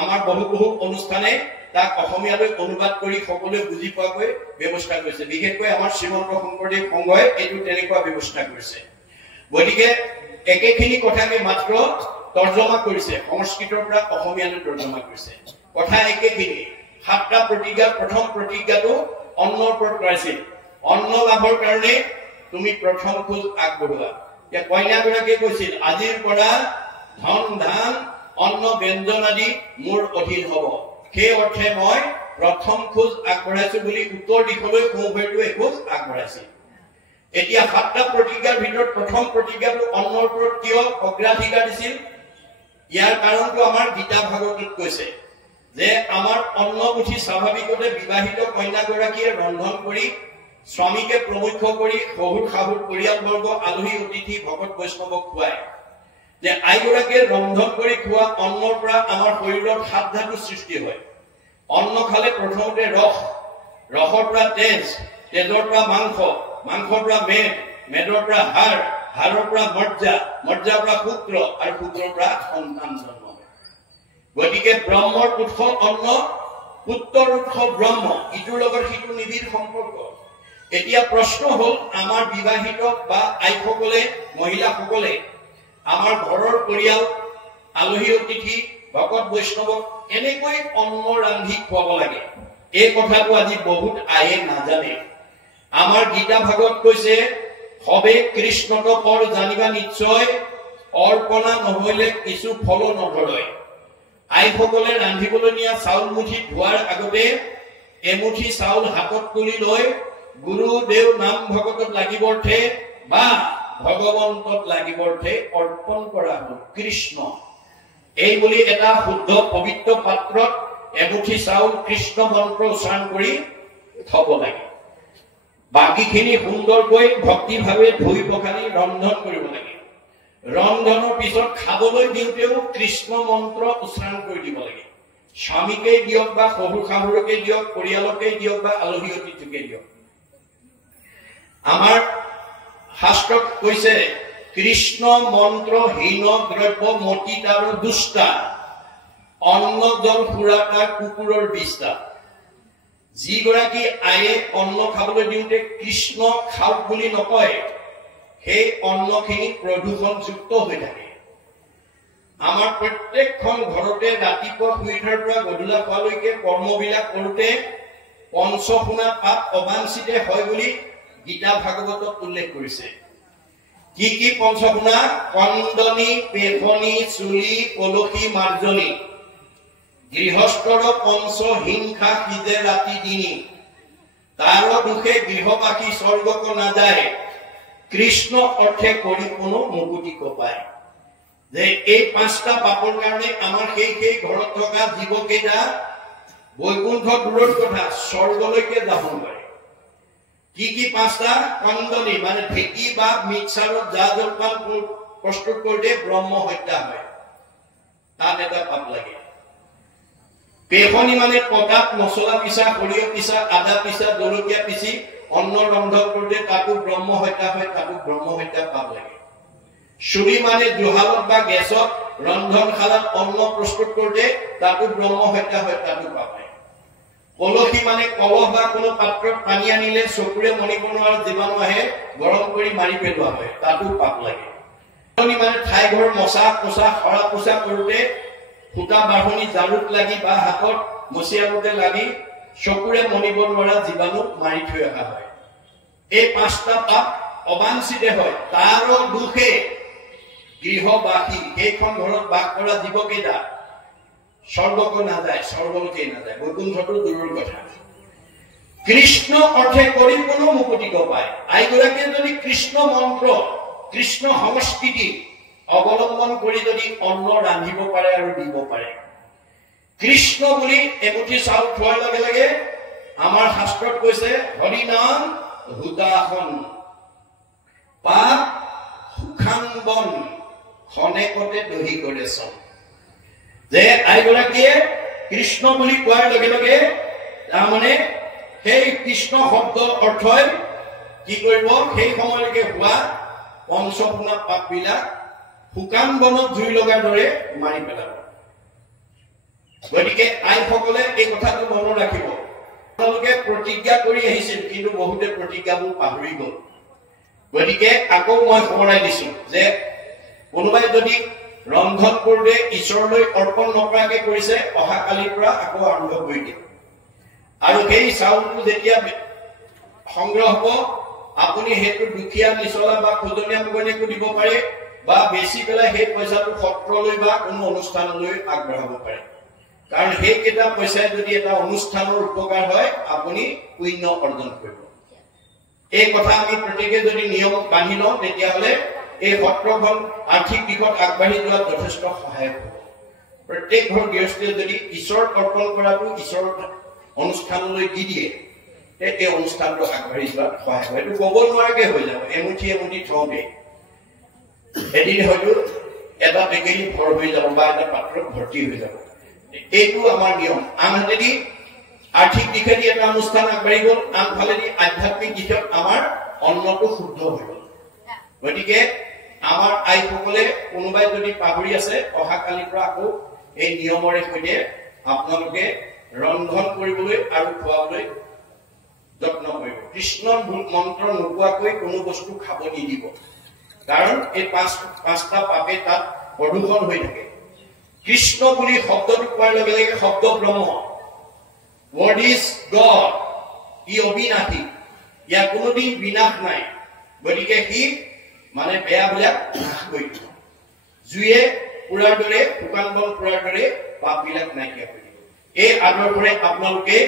আমাৰ বহু অনুষ্ঠানে তাক অসমীয়ালৈ অনুবাদ কৰি সকলোৱে বুজি পোৱাকৈ ব্যৱস্থা কৰিছে। বিশেষকৈ আমাৰ শ্ৰীমন্ত শংকৰদেৱ সংঘই এইটো তেনেকুৱা ব্যৱস্থা কৰিছে। গতিকে একেখিনি কথাকে মাত্ৰ তৰ্জমা কৰিছে, সংস্কৃতৰ পৰা অসমীয়ালৈ তৰ্জমা কৰিছে। কথা একেখিনি। 7টা প্ৰতিজ্ঞাৰ প্ৰথম প্ৰতিজ্ঞাটো অন্নৰ ওপৰত কৰাইছিল। অন্ন লাভৰ কাৰণে তুমি প্ৰথম খোজ আগবঢ়োৱা। এতিয়া কইনাগৰাকীয়ে কৈছিল, আজিৰ পৰা ধন ধান অন্ন ব্যঞ্জন আদি মোৰ অধীন হব। সেই অৰ্থে মই প্ৰথম খোজ আগবঢ়াইছো বুলি উত্তৰ দিশলৈ সোঁভৰিটো এখোজ আগবঢ়াইছিল। এতিয়া 7টা প্ৰতিজ্ঞাৰ ভিতৰত প্ৰথম প্ৰতিজ্ঞাটো অন্নৰ ওপৰত কিয় অগ্ৰাধিকাৰ দিছিল ইয়াৰ কাৰণটো আমাৰ গীতা ভাগৱতত কৈছে যে আমাৰ অন্নমুঠি স্বাভাৱিকতে বিবাহিত কন্যাগৰাকীয়ে ৰন্ধন কৰি স্বামীকে প্ৰমুখ্য কৰি শহুৰ শাহুৰ পৰিয়ালবৰ্গ আলহী অতিথি ভকত বৈষ্ণৱক খুৱায় যে আইগৰাকীয়ে ৰন্ধন কৰি খোৱা অন্নৰ পৰা আমাৰ শৰীৰত 7 ধাতু সৃষ্টি হয় অন্ন খালে প্ৰথমতে ৰসৰ পৰা তেজ তেজৰ পৰা মাংস মাংসৰ পৰা মেদৰ পৰা হাড়ৰ পৰা মজ্জাৰ পৰা সূত্ৰ আৰু সূত্ৰৰ পৰা সন্তান জন্ম হয় গতিকে ব্ৰহ্মৰ উৎস অন্ন পুত্ৰৰ উৎস ব্ৰহ্ম ইটোৰ লগত সিটো নিবিড় সম্পৰ্ক এতিয়া প্ৰশ্ন হ'ল আমাৰ বিবাহিত বা আইসকলে মহিলাসকলে আমাৰ ঘৰৰ পৰিয়াল আলহী অতিথি ভকত বৈষ্ণৱক এনেকৈ অন্ন ৰান্ধি খুৱাব লাগে এই কথাটো আজি বহুত আয়ে নাজানে আমাৰ গীতা ভাগত কৈছে সবে কৃষ্ণক পৰ জানিবা নিশ্চয় অৰ্পণা নহলে কিছু ফল নধৰয় আইসকলে ৰান্ধিবলৈ নিয়া চাউল মুঠি ধোৱাৰ আগতে এমুঠি চাউল হাতত তুলি লৈ গুৰু দেৱ নাম ভগতত লাগিবৰ্থে বা ভগৱন্তত লাগিবৰ্থে অৰ্পণ কৰা হ'ল কৃষ্ণ এই বুলি এটা শুদ্ধ পবিত্ৰ পাত্ৰত এমুঠি চাউল কৃষ্ণ মন্ত্ৰ উচ্চাৰণ কৰি থব লাগে বাকিখিনি সুন্দৰকৈ ভক্তিভাৱে ধুই পখালি ৰন্ধন কৰিব লাগে ৰন্ধনৰ পিছত খাবলৈ দিওঁতেও কৃষ্ণ মন্ত্ৰ উচ্চাৰণ কৰি দিব লাগে স্বামীকে দিয়ক বা শহুৰ শাহুৰকে দিয়ক পৰিয়ালকে দিয়ক বা আলহী অতিথিকে দিয়ক আমাৰ শাস্ত্ৰত কৈছে কৃষ্ণ মন্ত্ৰ হীন দ্ৰব্য মতি তাৰ দুষ্টা অন্ন জল ফুৰাটা কুকুৰৰ বিষ্টা যিগৰাকী আয়ে অন্ন খাবলৈ দিওঁতে কৃষ্ণ খাওক বুলি নকয় সেই অন্নখিনি প্ৰদূষণযুক্ত হৈ থাকে আমাৰ প্ৰত্যেকখন ঘৰতে ৰাতিপুৱা শুই উঠাৰ পৰা গধূলা খোৱালৈকে কৰ্মবিলাক কৰোঁতে পঞ্চশুনা পাপ অবাঞ্ছিতে হয় বুলি গীতা ভাগৱতত উল্লেখ কৰিছে কি পঞ্চশুনা কন্দনী পেখনি চুলি কলসী মাৰ্জনী গৃহস্থৰ পঞ্চ হিংসা সিজে ৰাতি দিনী তাৰ দুখে গৃহবাসী স্বৰ্গক নাযায় কৃষ্ণ অৰ্থে কৰি কোনো মুকুতি কপায় যে এই 5টা পাপৰ কাৰণে আমাৰ সেই ঘৰত থকা জীৱকেইটা বৈকুণ্ঠ দূৰৰ কথা স্বৰ্গলৈকে যাব নোৱাৰে কি 5টা কন্দনী মানে ঢেঁকী বা মিক্সাৰত যা জলপান প্ৰস্তুত কৰোঁতে ব্ৰহ্ম হত্যা হয় তাত এটা পাপ লাগে পেখনি মানে পটাত মছলা পিছা সৰিয়হ পিছা আদা পিছা জলকীয়া পিছি অন্ন ৰন্ধন কৰোঁতে তাতো ব্ৰহ্ম হত্যা হয় তাতো ব্ৰহ্ম হত্যা পাপ লাগে চুৰি মানে জুহালত বা গেছত ৰন্ধনশালাত অন্ন প্ৰস্তুত কৰোঁতে তাতো ব্ৰহ্ম হত্যা হয় তাতো পাপ হয় কলসী মানে কলহ বা কোনো পাত্ৰত পানী আনিলে চকুৰে মনিব নোৱাৰা জীৱাণু আহে গৰম কৰি মাৰি পেলোৱা হয় তাতো পাপ লাগে মানে ঠাই ঘৰ মচা পোচা সৰা পোচা কৰোঁতে ফুটা বাঢ়নি জাৰুত লাগি বা হাতত মচিয়ামতে লাগি চকুৰে মনিব নোৱাৰা জীৱাণু মাৰি থৈ অহা হয় এই 5টা পাপ অবাঞ্ছিতে হয় তাৰ দুখে গৃহবাসী সেইখন ঘৰত বাস কৰা জীৱকেইটা স্বৰ্গক নাযায় স্বৰ্গলৈকে নাযায় বৈকুণ্ঠটো দূৰৰ কথা কৃষ্ণ অৰ্থে কৰি কোনো মুকুতি কপায় আইগৰাকীয়ে যদি কৃষ্ণ মন্ত্ৰ কৃষ্ণ সংস্কৃতি অৱলম্বন কৰি যদি অন্ন ৰান্ধিব পাৰে আৰু দিব পাৰে কৃষ্ণ বুলি এমুঠি চাউল খোৱাৰ লগে লগে আমাৰ শাস্ত্ৰত কৈছে হৰি নাম হুতাসন পাপ সুখাংবন খনেকতে দহি কৰে চন যে আইগৰাকীয়ে কৃষ্ণ বুলি কোৱাৰ লগে লগে তাৰমানে সেই কৃষ্ণ শব্দ অৰ্থই কি কৰিব সেই সময়লৈকে হোৱা পঞ্চশুনা পাপবিলাক শুকান বনত জুই লগাৰ দৰে মাৰি পেলাব গতিকে আইসকলে এই কথাটো মনত ৰাখিব তেওঁলোকে প্ৰতিজ্ঞা কৰি আহিছিল কিন্তু বহুতে প্ৰতিজ্ঞাবোৰ পাহৰি গ'ল গতিকে আকৌ মই সোঁৱৰাই দিছো যে কোনোবাই যদি ৰন্ধন কৰোঁতে ঈশ্বৰলৈ অৰ্পণ নকৰাকৈ কৰিছে অহাকালিৰ পৰা আকৌ আৰম্ভ কৰি দিয়ে আৰু সেই চাউলটো যেতিয়া সংগ্ৰহ হ'ব আপুনি সেইটো দুখীয়া নিচলা বা খোজনীয়া মগনীয়াকো দিব পাৰে বা বেছি পেলাই সেই পইচাটো সত্ৰলৈ বা কোনো অনুষ্ঠানলৈ আগবঢ়াব পাৰে কাৰণ সেইকেইটা পইচাই যদি এটা অনুষ্ঠানৰ উপকাৰ হয় আপুনি পুণ্য অৰ্জন কৰিব এই কথা আমি প্ৰত্যেকে যদি নিয়ম বান্ধি লওঁ তেতিয়াহ'লে এই সত্ৰখন আৰ্থিক দিশত আগবাঢ়ি যোৱাত যথেষ্ট সহায়ক হ'ব। প্ৰত্যেক ঘৰ গৃহস্থীয়ে যদি ঈশ্বৰত অৰ্পণ কৰাটো ঈশ্বৰৰ অনুষ্ঠানলৈ দি দিয়ে এই অনুষ্ঠানটো আগবাঢ়ি যোৱাত সহায় হয়। এইটো ক'ব নোৱাৰাকে হৈ যাব, এমুঠি এমুঠি থওঁতে এদিন হয়তো এটা টেকেলি ভৰ হৈ যাব বা এটা পাত্ৰত ভৰ্তি হৈ যাব। এইটো আমাৰ নিয়ম। আনহাতেদি আৰ্থিক দিশেদি এটা অনুষ্ঠান আগবাঢ়ি গ'ল, আনফালেদি আধ্যাত্মিক দিশত আমাৰ অন্নটো শুদ্ধ হৈ গ'ল। গতিকে আমাৰ আইসকলে কোনোবাই যদি পাহৰি আছে অহাকালিৰ পৰা আকৌ এই নিয়মৰে সৈতে আপোনালোকে ৰন্ধন কৰিবলৈ আৰু খোৱাবলৈ যত্ন কৰিব। কৃষ্ণৰ মন্ত্ৰ নোপোৱাকৈ কোনো বস্তু খাব নিদিব, কাৰণ এই পাঁচটা পাপে তাত প্ৰদূষণ হৈ থাকে। কৃষ্ণ বুলি শব্দটো কোৱাৰ লগে লগে শব্দ ব্ৰহ্ম, word is God, ই অবিনাশী, ইয়াৰ কোনোদিন বিনাশ নাই। গতিকে সি মানে বেয়াবিলাক নাশ কৰি দিব, জুয়ে পুৰাৰ দৰে শুকান বন পুৰাৰ দৰে পাপবিলাক নাইকিয়া কৰি দিব। এই আদৰ্শৰে আপোনালোকে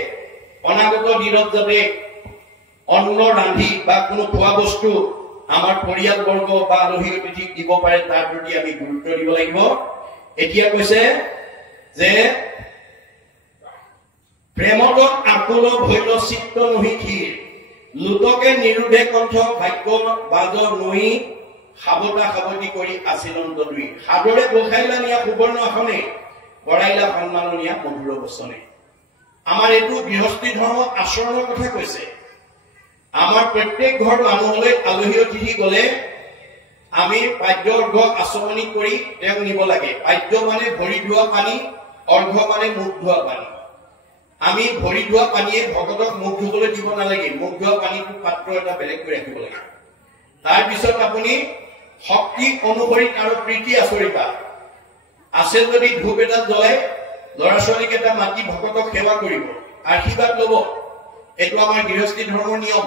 অনাগত দিনত যাতে অন্ন ৰান্ধি বা কোনো খোৱা বস্তু আমাৰ পৰিয়ালবৰ্গ বা আলহী অতিথিক দিব পাৰে তাৰ প্ৰতি আমি গুৰুত্ব দিব লাগিব। এতিয়া কৈছে যে প্ৰেমত আকুল ভৈল চিত্ত নহি থিৰ, লুটকে নিৰোধে কণ্ঠ ভাগ্য বাজ নৈ, সাৱতা সাৱতি কৰি আছিলন্ত দুই। সাদৰে গোসাইলা নিয়া সুবৰ্ণ আসনে, কৰাইলা সন্মাননীয়া মধুৰ বচনে। আমাৰ এইটো গৃহস্থী ধৰ্ম আচৰণৰ কথা কৈছে। আমাৰ প্ৰত্যেক ঘৰ মানুহলৈ আলহী অতিথি গলে আমি পাদ্য অৰ্ঘ আচমনি কৰি তেওঁক নিব লাগে। পাদ্য মানে ভৰি ধোৱা পানী, অৰ্ঘ মানে মুখ ধোৱা পানী। আমি ভৰি ধোৱা পানীয়ে ভকতক মুখ ধুবলৈ দিব নালাগে, মুখ ধোৱা পানীটো পাত্ৰ এটা বেলেগকৈ ৰাখিব লাগে। তাৰপিছত আপুনি শক্তি অনুসৰি তাৰ প্ৰীতি আচৰিবা। আছে যদি ধূপ এটা জ্বলাই ল'ৰা ছোৱালীক এটা মাতি ভকতক সেৱা কৰিব, আশীৰ্বাদ ল'ব। এইটো আমাৰ গৃহস্থী ধৰ্মৰ নিয়ম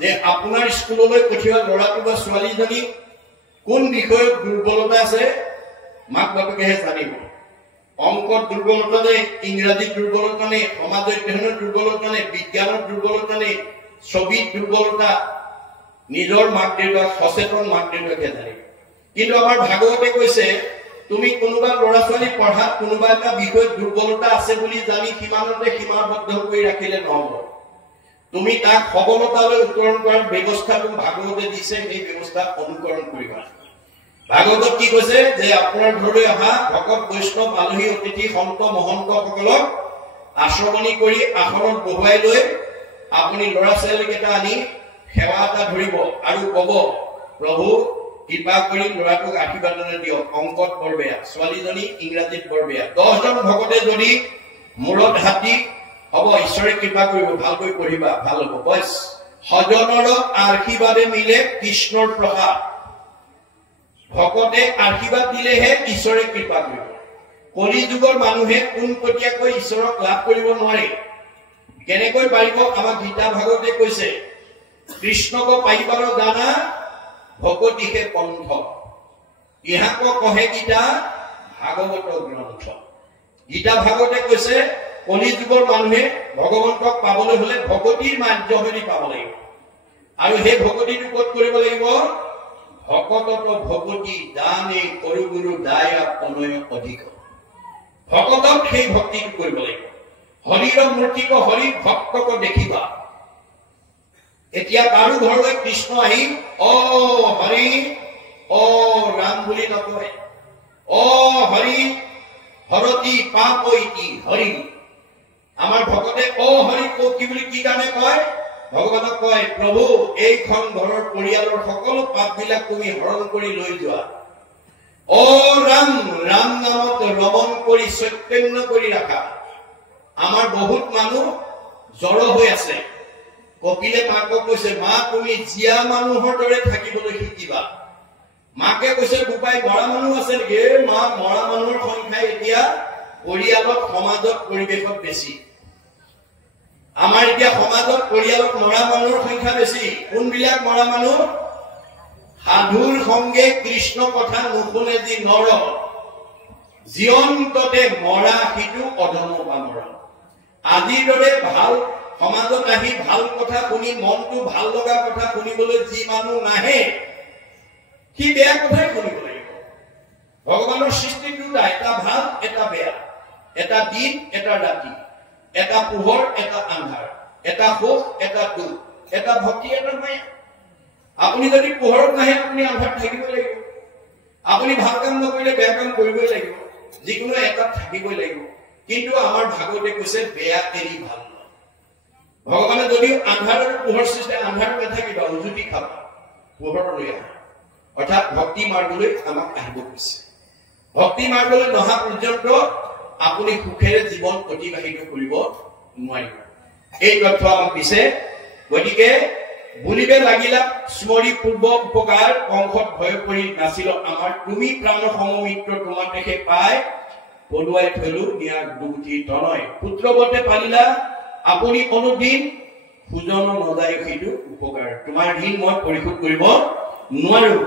যে আপোনাৰ স্কুললৈ পঠিওৱা ল'ৰাটো বা ছোৱালীজনী কোন বিষয়ত দুৰ্বলতা আছে মাক বাপেকেহে জানিব। অংকত দুৰ্বলতা নে, ইংৰাজীত দুৰ্বলতা নে, সমাজ অধ্যয়নৰ দুৰ্বলতা নে, বিজ্ঞানৰ দুৰ্বলতা নে, ছবিত দুৰ্বলতা, নিজৰ মাক দেউতাক সচেতন মাক দেউতাকে জানিব। কিন্তু আমাৰ ভাগৱতে কৈছে তুমি কোনোবা ল'ৰা ছোৱালী পঢ়াত কোনোবা এটা বিষয়ত দুৰ্বলতা আছে বুলি জানি সীমানতে সীমাবদ্ধ কৰি ৰাখিলে নহব। তুমি তাক সবলতালৈ উত্তৰণ কৰাৰ ব্যৱস্থাটো ভাগৱতে দিছে, সেই ব্যৱস্থা অনুকৰণ কৰিবা। ভাগৱতত কি কৈছে যে আপোনাৰ ঘৰলৈ অহা ভকত বৈষ্ণৱ আলহী অতিথি সন্ত মহন্তসকলক আশ্ৰমণি কৰি আসনত বহুৱাই লৈ আপুনি ল'ৰা ছোৱালীকেইটা আনি সেৱা এটা ধৰিব আৰু কব প্ৰভু কৃপা কৰি ল'ৰাটোক আশীৰ্বাদনে দিয়ক, অংকত বৰ বেয়া, ছোৱালীজনী ইংৰাজীত বৰ বেয়া। 10জন ভকতে যদি মূৰত হাতী হব ঈশ্বৰে কৃপা কৰিব, ভালকৈ পঢ়িবা, ভাল হব। বছ সজনৰ আশীৰ্বাদে মিলে কৃষ্ণৰ প্ৰসাদ। ভকতে আশীৰ্বাদ দিলেহে ঈশ্বৰে কৃপা কৰিব। কলি যুগৰ মানুহে পোনপটীয়াকৈ ঈশ্বৰক লাভ কৰিব নোৱাৰে। কেনেকৈ পাৰিব? আমাক গীতা ভাগৱতে কৈছে কৃষ্ণক পাৰিবাৰ জানা ভকতিহে পন্থ, ইহাক কহে গীতা ভাগৱত গ্ৰন্থ। গীতা ভাগৱতে কৈছে কলি যুগৰ মানুহে ভগৱন্তক পাবলৈ হলে ভকতিৰ মাধ্যমেদি পাব লাগিব। আৰু সেই ভকতিটো ক'ত কৰিব লাগিব? ভকতত ভকতি দানে কৰু গুৰু দায়া অনয় অধিক। ভকতক সেই ভক্তিটো কৰিব লাগিব। হৰিৰ মূৰ্তিক হৰি ভক্তক দেখিবা। এতিয়া কাৰো ঘৰলৈ কৃষ্ণ আহি অ হৰি অ ৰাম বুলি নকয়, অ হৰি হৰতি পাপ ইতি হৰি। আমাৰ ভকতে অ হৰি কি বুলি কি কাৰণে কয়? ভগৱানক কয় প্ৰভু এইখন ঘৰৰ পৰিয়ালৰ সকলো পাপবিলাক তুমি হৰণ কৰি লৈ যোৱা। অ ৰাম, ৰাম নামত ৰমণ কৰি চৈতন্য কৰি ৰাখা। আমাৰ বহুত মানুহ জড় হৈ আছে। কপিলে মাকক কৈছে মা তুমি জীয়া মানুহৰ দৰে থাকিবলৈ শিকিবা। মাকে কৈছে বোপাই মৰা মানুহ আছে নেকি? মা মৰা মানুহৰ সংখ্যা এতিয়া পৰিয়ালত সমাজত পৰিৱেশত বেছি। আমাৰ এতিয়া সমাজত পৰিয়ালত মৰা মানুহৰ সংখ্যা বেছি। কোনবিলাক মৰা মানুহ? সাধুৰ সংগে কৃষ্ণ কথা নুশুনে যি নৰ, জীৱন্ততে মৰা সিটো অধম পামৰ। আজিৰ দৰে ভাল সমাজত আহি ভাল কথা শুনি মনটো ভাল লগা কথা শুনিবলৈ যি মানুহ নাহে সি বেয়া কথাই শুনিব লাগিব। ভগৱানৰ সৃষ্টি দুটা, এটা ভাল এটা বেয়া, এটা দিন এটা ৰাতি, এটা পোহৰ এটা আন্ধাৰ, এটা সুখ এটা দুখ, এটা ভক্তি এটা মায়া। আপুনি যদি পোহৰত নাহে আপুনি আন্ধাৰত থাকিব লাগিব। আপুনি ভাল কাম নকৰিলে বেয়া কাম কৰিবই লাগিব, যিকোনো এটাত থাকিবই লাগিব। কিন্তু আমাৰ ভাগৱতে কৈছে বেয়া এৰি ভাল নহয়। ভগৱানে যদিও আন্ধাৰ আৰু পোহৰ সৃষ্টি, আন্ধাৰত নাথাকিবা, উজুতি খাবা, পোহৰলৈ আহা, অৰ্থাৎ ভক্তি মাৰ্গলৈ আমাক আহিব কৈছে। ভক্তি মাৰ্গলৈ নহা পৰ্যন্ত আপুনি সুখেৰে জীৱন অতিবাহিত কৰিব নোৱাৰিব। এই তথ্য আমাক দিছে। গতিকে বুলিবে লাগিলা স্মৰি পূৰ্ব উপকাৰ, কংসত ভয় কৰি নাছিল আমাৰ, তুমি প্ৰাণ সমমিত্ৰ তোমাৰ দেখে পাই, পলুৱাই থলো নিয়া দুগুটি তনয়, পুত্ৰবতে পালিলা আপুনি অনুদিন, সুজন নযায় সেইটো উপকাৰ, তোমাৰ ঋণ মই পৰিশোধ কৰিব নোৱাৰো।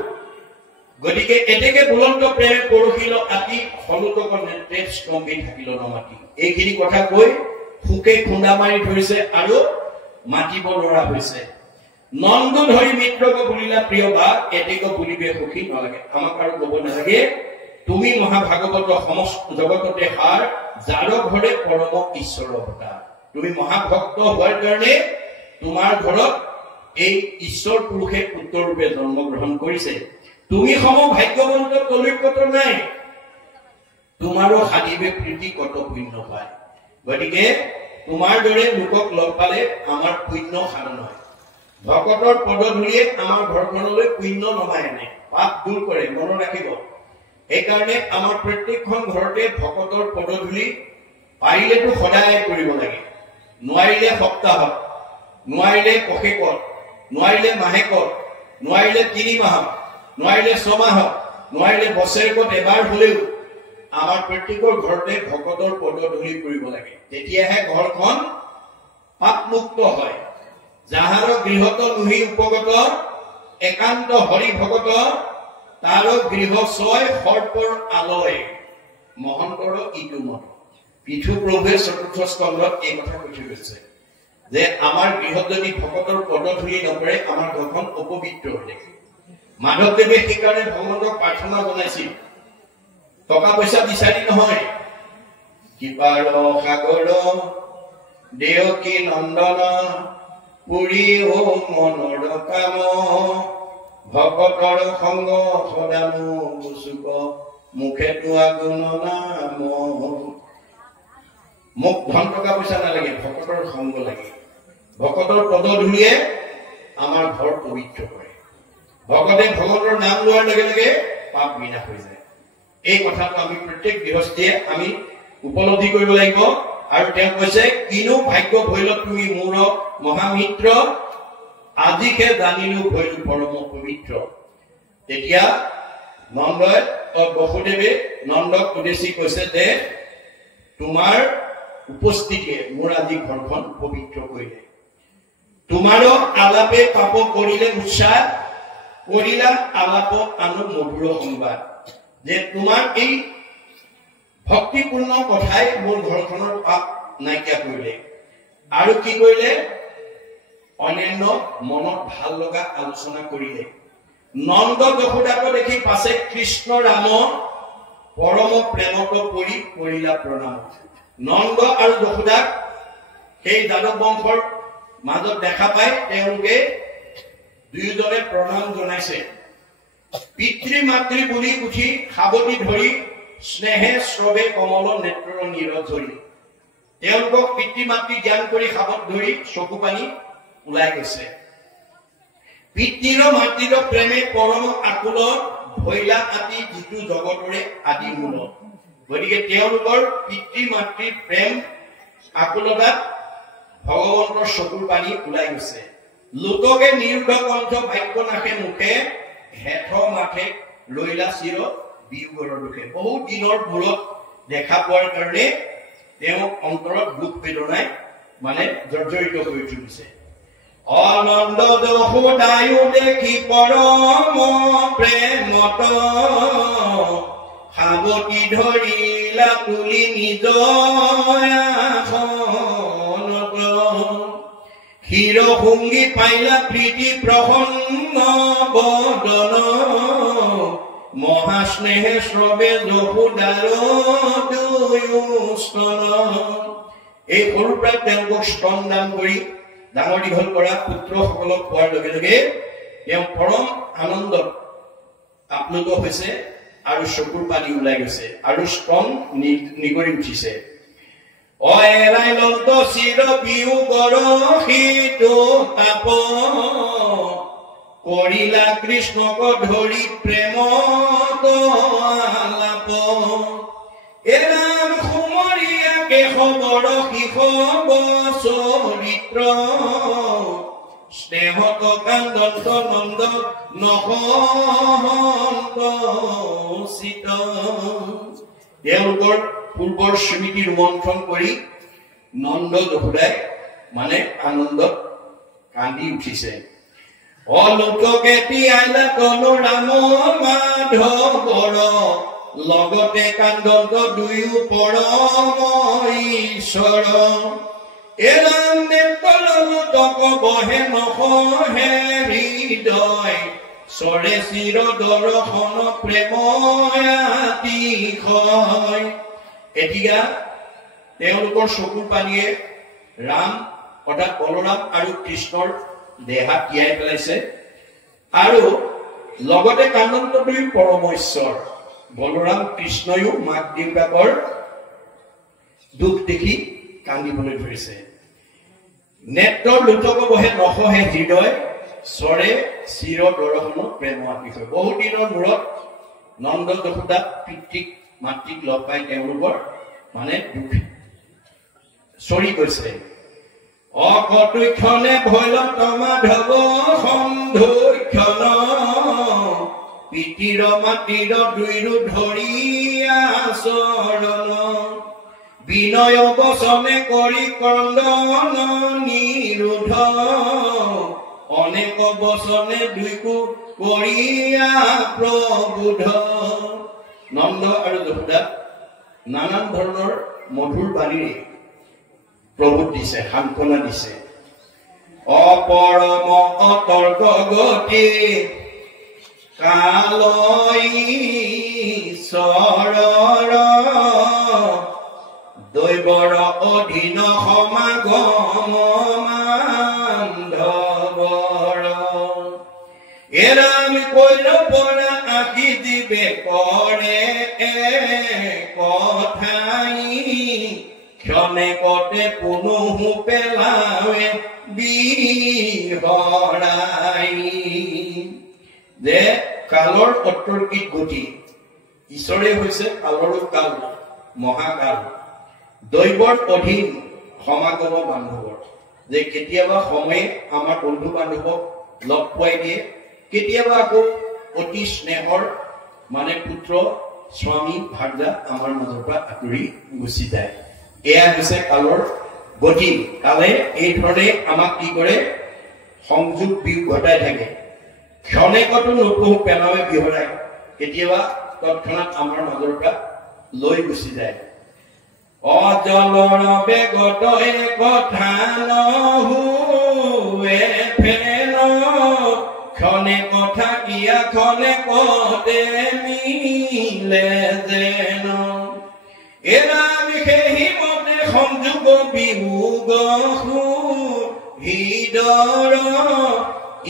গতিকে এতেকে বুলন্ত প্ৰেমে পৰহিল আতি, হলুতক নেত্ৰে স্তম্ভি থাকিল নমাতি। এইখিনি কথা কৈ সুকে খুন্দা মাৰি ধৰিছে আৰু মাতিব নোৱাৰা হৈছে। নন্দ ধৰি মিত্ৰক বুলিলা প্ৰিয় বা, এতেক বুলিবে সুখী নালাগে। আমাক আৰু কব নালাগে, তুমি মহাভাগৱত সমস্ত জগততে সাৰ, যাৰ ঘৰে পৰম ঈশ্বৰ অৱতাৰ। তুমি মহাভক্ত হোৱাৰ কাৰণে তোমাৰ ঘৰত এই ঈশ্বৰ পুৰুষে পুত্ৰ ৰূপে জন্মগ্ৰহণ কৰিছে। তুমি সম ভাগ্যৱন্ত কলিকত নাই, তোমাৰো সাধিবে প্ৰীতি কত পুণ্য পায়। গতিকে তোমাৰ দৰে লোকক লগ পালে আমাৰ পুণ্য সাধন হয়। ভকতৰ পদধূলিয়ে আমাৰ ঘৰখনলৈ পুণ্য নমাই আনে, পাপ দূৰ কৰে, মনত ৰাখিব। সেইকাৰণে আমাৰ প্ৰত্যেকখন ঘৰতে ভকতৰ পদধূলি পাৰিলেতো সদায় কৰিব লাগে, নোৱাৰিলে সপ্তাহত, নোৱাৰিলে পষেকত, নোৱাৰিলে মাহেকত, নোৱাৰিলে 3 মাহত, নোৱাৰিলে 6 মাহত, নোৱাৰিলে বছৰেকত এবাৰ হলেও আমাৰ প্ৰত্যেকৰ ঘৰতে ভকতৰ পদধূলি কৰিব লাগে। তেতিয়াহে ঘৰখন পাপমুক্ত হয়। যাহাৰ গৃহত নুহি উপগত, একান্ত হৰি ভগত, তাৰ গৃহ ছয় সৰ্পৰ আলয়, মহন্তৰ ইটো মত। পৃথু প্ৰভুৱে 4ৰ্থ স্কন্ধত এই কথা কৈ গৈছে যে আমাৰ গৃহত যদি ভকতৰ পদধূলি নপৰে আমাৰ ঘৰখন অপবিত্ৰ হৈ থাকে। মাধৱদেৱে সেইকাৰণে ভগৱন্তক প্ৰাৰ্থনা জনাইছিল, টকা পইচা বিচাৰি নহয়, কৃপাৰ সাগৰ দেৱকী নন্দন, পুৰী ও মনৰ কাম, ভকতৰ সংগ সদানো বুচুক, মুখে তোৱা গুণ নাম। মোক ধন টকা পইচা নালাগে, ভকতৰ সংগ লাগে। ভকতৰ পদধূলিয়ে আমাৰ ঘৰ পবিত্ৰ কৰে। ভকতে ভগৱতৰ নাম লোৱাৰ লগে লগে পাপ বিনাশ হৈ যায়। এই কথাটো আমি প্ৰত্যেক গৃহস্থীয়ে আমি উপলব্ধি কৰিব লাগিব। আৰু তেওঁ কৈছে, কিনো ভাগ্য ভৈল তুমি মোৰ মহামিত্ৰ, আজিহে জানিলো ভৈল পৰম পবিত্ৰ। তেতিয়া বসুদেৱে নন্দক উদ্দেশ্যি কৈছে যে তোমাৰ উপস্থিতিয়ে মোৰ আজি ঘৰখন পবিত্ৰ কৰিলে। তোমাৰ আলাপে পাপ কৰিলে উৎসাহ, কৰিলা আলাপ আনো মধুৰ সংবাদ। যে তোমাৰ এই ভক্তিপূৰ্ণ কথাই মোৰ ঘৰখনৰ পাপ নাইকিয়া কৰিলে। আৰু কি কৰিলে? অন্যান্য মনত ভাল লগা আলোচনা কৰিলে। নন্দ যশোদাক দেখি পাছে কৃষ্ণ ৰাম, পৰম প্ৰেমত পৰি কৰিলা প্ৰণাম। নন্দ আৰু যশোদাক সেই যাদৱ বংশৰ মাজত দেখা পাই তেওঁলোকে দুয়োজনে প্ৰণাম জনাইছে। পিতৃ মাতৃ বুলি উঠি সাৱটি ধৰি, স্নেহে শ্ৰৱে কমল নেত্ৰ নীৰজ ধৰি। তেওঁলোকক পিতৃ মাতৃ জ্ঞান কৰি সাৱট ধৰি চকু পানী ওলাই গৈছে। পিতৃৰ মাতৃৰ প্ৰেমে পৰম আকুল, ভৈলা আতি যিটো জগতৰে আদি মূল। গতিকে তেওঁলোকৰ পিতৃ মাতৃৰ প্ৰেম আকুলতাত ভগৱন্তৰ চকুৰ পানী ওলাই গৈছে। লোককে নিৰুদ্ধ কণ্ঠ বাক্য নাশে মুখে, হেথ মাথে ৰৈলা চিৰ বিয়োগৰ দুখে। বহুত দিনৰ মূৰত দেখা পোৱাৰ কাৰণে তেওঁ অন্তৰত দুখ বেদনাই মানে জৰ্জৰিত হৈ তুলিছে। অনন্দ যশোদায়ো দেখি পৰম প্ৰেমত, সাৱটি ধৰিলা তুলি নিজ আসনত। চিৰ সংগী পাইলা প্ৰীতি প্ৰসন্ন বদন মহাস্নেহে শ্ৰৱে যশোদাৰ দুয়োস্তন এই সৰুৰ পৰা তেওঁলোকক স্তন দান কৰি ডাঙৰ দীঘল কৰা পুত্ৰসকলক পোৱাৰ লগে লগে তেওঁ পৰম আনন্দত আপ্লুত হৈছে আৰু চকুৰ পানী ওলাই গৈছে আৰু স্তন নিগৰি উঠিছে অএৰাই লন্ত চিৰ বিয়োগৰ সিটো তাপ কৰিলা কৃষ্ণক ধৰি প্ৰেমত আলাপ এৰাম সুমৰীয়া কেশৱৰ শিশৱ চৰিত্ৰ স্নেহত কান্দন্ত নন্দ নহন্ত চিত তেওঁলোকৰ পূৰ্বৰ স্মৃতি ৰোমন্থন কৰি নন্দ যশোদাই মানে আনন্দত কান্দি উঠিছে অলোককে তিয়াইলা তনু ৰাম মাধৱৰ লগতে কান্দন্ত দুয়ো পৰম ঈশ্বৰ এৰাম নেত্ৰলোতক বহে নসহে হৃদয় চৰে চিৰ দৰ্শন প্ৰেম আতিশয় এতিয়া তেওঁলোকৰ চকুৰ পানীয়ে ৰাম অৰ্থাৎ বলৰাম আৰু কৃষ্ণৰ দেহাত তিয়াই পেলাইছে আৰু লগতে কান্দন্ত দুই পৰম ঈশ্বৰ বলৰাম কৃষ্ণয়ো মাক দেউতাকৰ দুখ দেখি কান্দিবলৈ ধৰিছে নেত্ৰৰ লোতক বহে নসহে হৃদয় চৰে চিৰ দৰ্শন প্ৰেম আতিশয় বহু দিনৰ মূৰত নন্দ যশোদা পিতৃক মাতৃক লগ পাই তেওঁলোকৰ মানে দুখ চৰি গৈছে অকটুক্ষণে ভৈলত মাধৱ সন্ধুক্ষণ পিতিৰ মাতিৰ দুইৰো ধৰিয়া চৰণ বিনয় বচনে কৰি ক্ৰন্দন নিৰোধ অনেক বচনে দুইকো কৰিয়া প্ৰবোধ নন্দ আৰু যশোদা নানান ধৰণৰ মধুৰ বাণীৰে প্ৰভুত দিছে সান্ত্বনা দিছে অপৰম অতৰ্ক গতি কালই চৰৰ দৈবৰ অধীন সমাগম মাধৱৰ এৰাম কৈল পৰা আশী দিবে কৰে কথাই ক্ষণে কতে পুনহু পেলাৱে বিহৰাই যে কালৰ অতৰ্কিত গতি ঈশ্বৰে হৈছে কালৰো কাল মহাকাল দৈবৰ অধীন সমাগম বান্ধৱৰ যে কেতিয়াবা সময়ে আমাৰ বন্ধু বান্ধৱক লগ পোৱাই দিয়ে কেতিয়াবা আকৌ অতি স্নেহৰ মানে পুত্ৰ স্বামী ভাৰ্যা আমাৰ মাজৰ পৰা আঁতৰি গুচি যায় এয়া হৈছে কালৰ গতি কালে এই ধৰণে আমাক কি কৰে সংযোগ বিয়োগ ঘটাই থাকে ক্ষণে কতো নতুন পেলাৱে বিহৰাই কেতিয়াবা তৎক্ষণাত আমাৰ মাজৰ পৰা লৈ গুচি যায় অজলৰ বেগত কথা নহুৱে ফেন ক্ষণে কথা কিয়া ক্ষণে কতে মিলে যেন এৰাম সেই মতে সংযোগ বিয়োগ হৃদৰ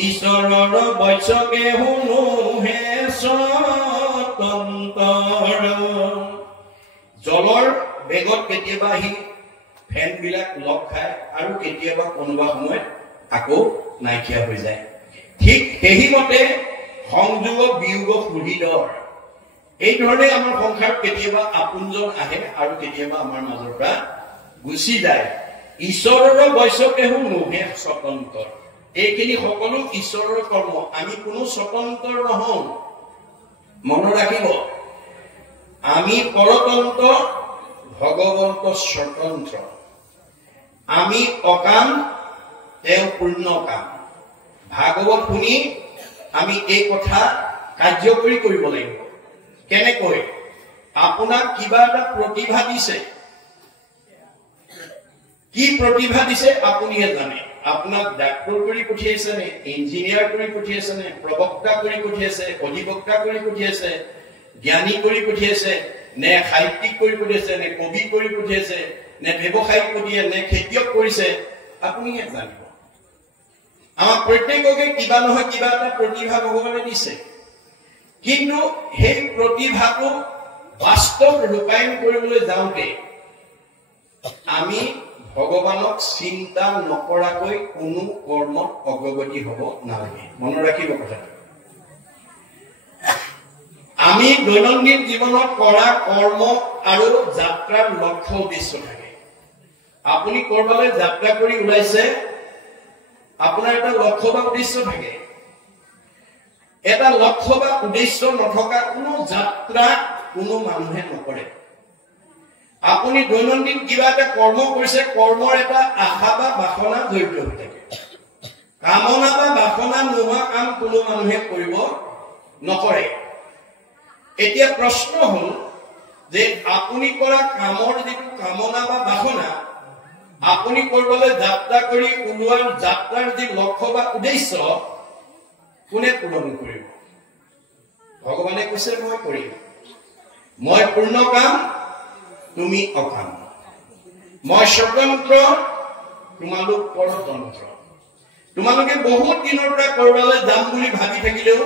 ঈশ্বৰৰ বৈশ্যকে শুনো হে স্বতন্ত্ৰ জলৰ বেগত কেতিয়াবা আহি ফেন বিলাক লগ খায় আৰু কেতিয়াবা কোনোবা সময়ত আকৌ নাইকিয়া হৈ যায় ঠিক সেই মতে সংযোগ বিয়োগ হৃদৰ এই ধৰণে আমাৰ সংসাৰত কেতিয়াবা আপোনজন আহে আৰু কেতিয়াবা আমাৰ মাজৰ পৰা গুচি যায় ঈশ্বৰৰ বৈশ্যকে শুনো হে স্বতন্ত্ৰ এইখিনি সকলো ঈশ্বৰৰ কৰ্ম আমি কোনো স্বতন্ত্ৰ নহওঁ মনত ৰাখিব আমি পৰতন্ত্ৰ ভগৱন্ত স্বতন্ত্ৰ আমি অকাম তেওঁ পূৰ্ণ কাম ভাগৱত শুনি আমি এই কথা কাৰ্যকৰী কৰিব লাগিব কেনেকৈ আপোনাক কিবা এটা প্ৰতিভা দিছে কি প্ৰতিভা দিছে আপুনিহে জানে আপোনাক ডাক্তৰ কৰি পঠিয়াইছে নে, ইঞ্জিনিয়াৰ কৰি পঠিয়াইছে নে, প্ৰবক্তা কৰি পঠিয়াইছে, অধিবক্তা কৰি পঠিয়াইছে, জ্ঞানী কৰি পঠিয়াইছে নে, সাহিত্যিক কৰি পঠিয়াইছে নে, কবি কৰি পঠিয়াইছে নে, ব্যৱসায়িক পঠিয়াই নে, খেতিয়ক কৰিছে, আপুনিহে জানিব। আমাক প্ৰত্যেককে কিবা নহয় কিবা এটা প্ৰতিভা ভগৱানে দিছে, কিন্তু সেই প্ৰতিভাটো বাস্তৱ ৰূপায়ণ কৰিবলৈ যাওঁতে আমি ভগৱানক চিন্তা নকৰাকৈ কোনো কৰ্মত অগ্ৰগতি হ'ব নালাগে। মনত ৰাখিব কথাটো। আমি দৈনন্দিন জীৱনত কৰা কৰ্ম আৰু যাত্ৰাৰ লক্ষ্য উদ্দেশ্য থাকে। আপুনি কৰবালৈ যাত্ৰা কৰি ওলাইছে, আপোনাৰ এটা লক্ষ্য বা উদ্দেশ্য থাকে। এটা লক্ষ্য বা উদ্দেশ্য নথকা কোনো যাত্ৰা কোনো মানুহে নকৰে। আপুনি দৈনন্দিন কিবা এটা কৰ্ম কৰিছে, কৰ্মৰ এটা আশা বা বাসনা জড়িত হৈ থাকে। কামনা বা বাসনা নোহোৱা কাম কোনো মানুহে কৰিব নকৰে। এতিয়া প্ৰশ্ন হল যে আপুনি কৰা কামৰ যিটো কামনা বা বাসনা, আপুনি কৰবালৈ যাত্ৰা কৰি ওলোৱাৰ যাত্ৰাৰ যি লক্ষ্য বা উদ্দেশ্য কোনে পূৰণ কৰিব? ভগৱানে কৈছে মই কৰিম, মই পূৰ্ণ কাম, তুমি অকাম, মই স্বতন্ত্ৰ, তোমালোক পৰতন্ত্ৰ। তোমালোকে বহুত দিনৰ পৰা কৰবালৈ যাম বুলি ভাবি থাকিলেও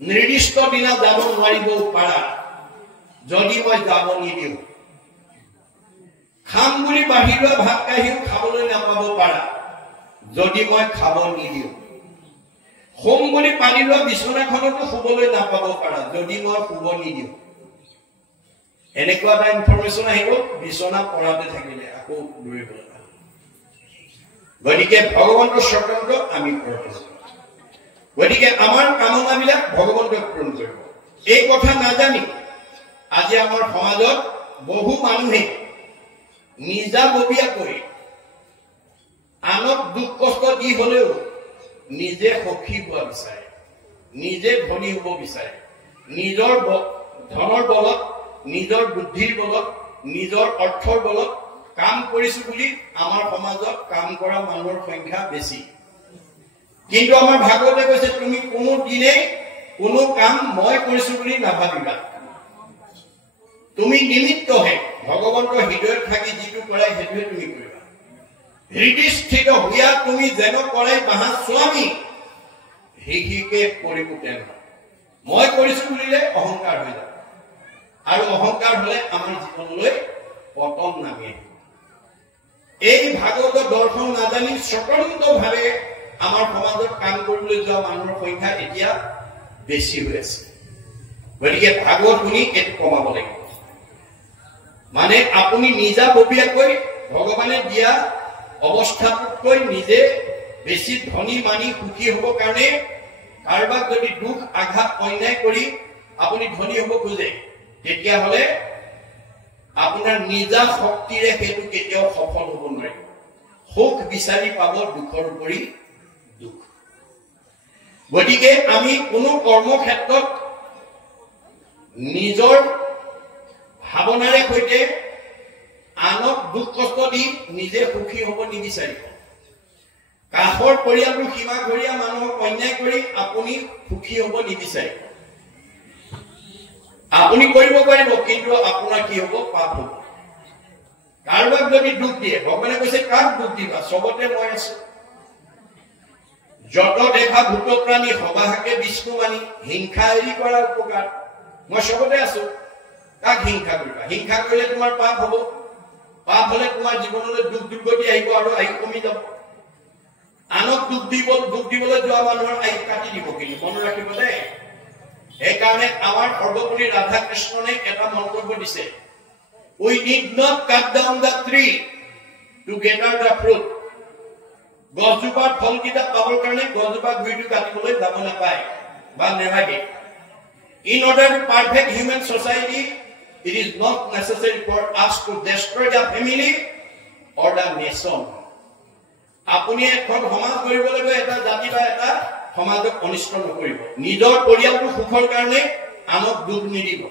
নিৰ্দিষ্ট দিনা যাব নোৱাৰিব পাৰা যদি মই যাব নিদিওঁ। খাম বুলি বাঢ়ি লোৱা ভাত কাঢ়িও খাবলৈ নাপাব পাৰা যদি মই খাব নিদিওঁ। শুম বুলি পাৰি লোৱা বিচনাখনতো শুবলৈ নাপাব পাৰা যদি মই শুব নিদিওঁ। এনেকুৱা এটা ইনফৰমেশ্যন আহিব বিচনা পৰাতে থাকিলে আকৌ দৌৰিবলৈ পাব। গতিকে ভগৱন্তৰ স্বতন্ত্ৰ, আমি পৰতন্ত্ৰ। গতিকে আমাৰ কামনাবিলাক ভগৱন্তই পূৰণ কৰিব। এই কথা নাজানি আজি আমাৰ সমাজত বহু মানুহে নিজাববীয়াকৈ আনক দুখ কষ্ট দি হলেও নিজে সখী হোৱা বিচাৰে, নিজে ধনী হব বিচাৰে, নিজৰ ধনৰ বলত, নিজৰ বুদ্ধিৰ বলত, নিজৰ অৰ্থৰ বলত কাম কৰিছো বুলি আমাৰ সমাজত কাম কৰা মানুহৰ সংখ্যা বেছি। কিন্তু আমাৰ ভাগৱতে কৈছে তুমি কোনো দিনেই কোনো কাম মই কৰিছো বুলি নাভাবিবা। তুমি নিমিত্তহে, ভগৱন্তৰ হৃদয়ত থাকি যিটো কৰাই সেইটোহে তুমি কৰিবা। হৃদিস্থিত হোৱা তুমি যেন কৰাই বাহা স্বামী হৃষিকে পৰিপূৰ্ণ। মই কৰিছো বুলিলে অহংকাৰ হৈ যাব, আৰু অহংকাৰ হলে আমাৰ জীৱনলৈ পতন নামি আহিব। এই ভাগৱত দৰ্শন নাজানি স্বতন্ত্ৰভাৱে আমাৰ সমাজত কাম কৰিবলৈ যোৱা মানুহৰ সংখ্যা এতিয়া বেছি হৈ আছে। গতিকে ভাগৱত শুনি এইটো কমাব লাগিব। মানে আপুনি নিজাববীয়াকৈ ভগৱানে দিয়া অৱস্থাটোতকৈ নিজে বেছি ধনী মানি সুখী হব কাৰণে কাৰোবাক যদি দুখ আঘাত অন্যায় কৰি আপুনি ধনী হব খোজে, তেতিয়াহলে আপোনাৰ নিজা শক্তিৰে সেইটো কেতিয়াও সফল হব নোৱাৰিব। সুখ বিচাৰি পাব দুখৰ উপৰি দুখ। গতিকে আমি কোনো কৰ্মক্ষেত্ৰত নিজৰ ভাৱনাৰে সৈতে আনক দুখ কষ্ট দি নিজে সুখী হব নিবিচাৰিব। কাষৰ পৰিয়ালটো সীমা ঘৰীয়া মানুহক অন্যায় কৰি আপুনি সুখী হব নিবিচাৰিব। আপুনি কৰিব পাৰিব, কিন্তু আপোনাৰ কি হব? পাপ হব। কাৰোবাক যদি দুখ দিয়ে, ভগৱানে কৈছে কাক দুখ দিবা? চবতে মই আছো। যত দেখা ভূত প্ৰাণী সবাহাকে বিষ্ণু মানি, হিংসা এৰি কৰা উপকাৰ। মই চবতে আছো, কাক হিংসা কৰিবা? হিংসা কৰিলে তোমাৰ পাপ হব। পাপ হলে তোমাৰ জীৱনলৈ দুখ দুৰ্গতি আহিব আৰু আয়ু কমি যাব। আনক দুখ দিবলৈ যোৱা মানুহৰ আয়ু কাটি দিব। কিন্তু মনত ৰাখিব দেই, সেইকাৰণে আমাৰ সৰ্বপৰি ৰাধা কৃষ্ণনে এটা মন্তব্য দিছে, we need not cut down the tree to gather the fruit. গছজোপাৰ ফলকেইটা পাবৰ কাৰণে গছজোপা গুৰিটো কাটিবলৈ যাব নাপায় বা নেলাগে। In order to perfect human society, it is not necessary for us to destroy the family or the nation. আপুনি এখন সমাজ কৰিবলৈ গৈ এটা জাতি বা এটা সমাজক অনিষ্ট নকৰিব। নিজৰ পৰিয়ালটো সুখৰ কাৰণে আনক দুখ নিদিব।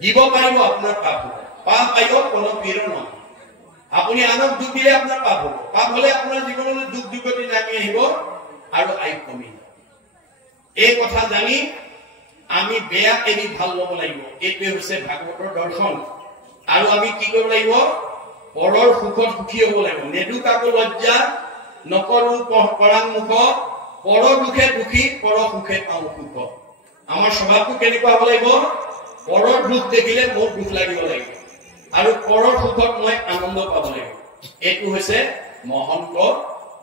দিব পাৰিব আপোনাৰ পাপ হ'ব। পাপ আয়ো কোনো পীড়ন নহয়। আপুনি আনক দুখ দিলে আপোনাৰ পাপ হ'ব। পাপ হলে আপোনাৰ জীৱনলৈ দুখ দুৰ্গতি নামি আহিব আৰু আয়ু কমি যাব। এই কথা জানি আমি বেয়া এৰি ভাল ল'ব লাগিব। এইটোৱে হৈছে ভাগৱতৰ দৰ্শন। আৰু আমি কি কৰিব লাগিব? পৰৰ সুখত সুখী হ'ব লাগিব। নেদু কাকো লজ্জা, নকৰো পৰাংমুখ, পৰ দুখে দুখী, পৰ সুখে পাওঁ সুখ। আমাৰ স্বভাৱটো কেনেকুৱা হ'ব লাগিব? পৰৰ দুখ দেখিলে মোৰ দুখ লাগিব লাগিব আৰু পৰৰ সুখত মই আনন্দ পাব লাগিব। এইটো হৈছে মহন্ত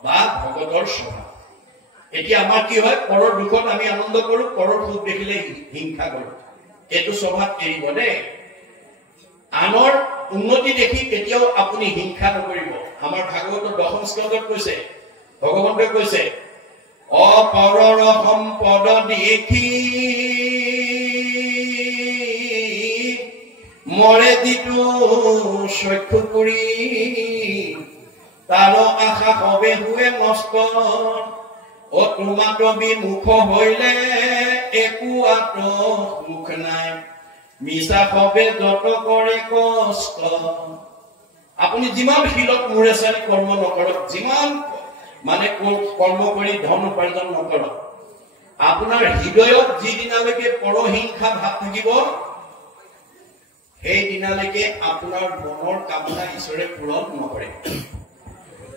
বা ভগতৰ স্বভাৱ। এতিয়া আমাৰ কি হয়? পৰৰ দুখত আমি আনন্দ কৰো, পৰৰ সুখ দেখিলে হিংসা কৰো। এইটো স্বভাৱ এৰিব দেই। আনৰ উন্নতি দেখি কেতিয়াও আপুনি হিংসা নকৰিব। আমাৰ ভাগৱতৰ দশম স্কন্ধত কৈছে, ভগৱন্তই কৈছে, অপৰৰ সম্পদ দেখি মৰে যিটো চক্ষু কৰি, তাৰ আশা সবে হুৱে নষ্ট। অ তোমাক বিমুখ হইলে একো আত সুখ নাই, মিছা সবে যত কৰে কষ্ট। আপুনি যিমান শিলত মূৰে চাৰি কৰ্ম নকৰক, যিমান মানে কৰ্ম কৰি ধন উপাৰ্জন নকৰক, আপোনাৰ হৃদয়ত যিদিনালৈকে পৰহিংসা ভাৱ থাকিব, সেই দিনালৈকে আপোনাৰ মনৰ কামনা ঈশ্বৰে পূৰণ নকৰে।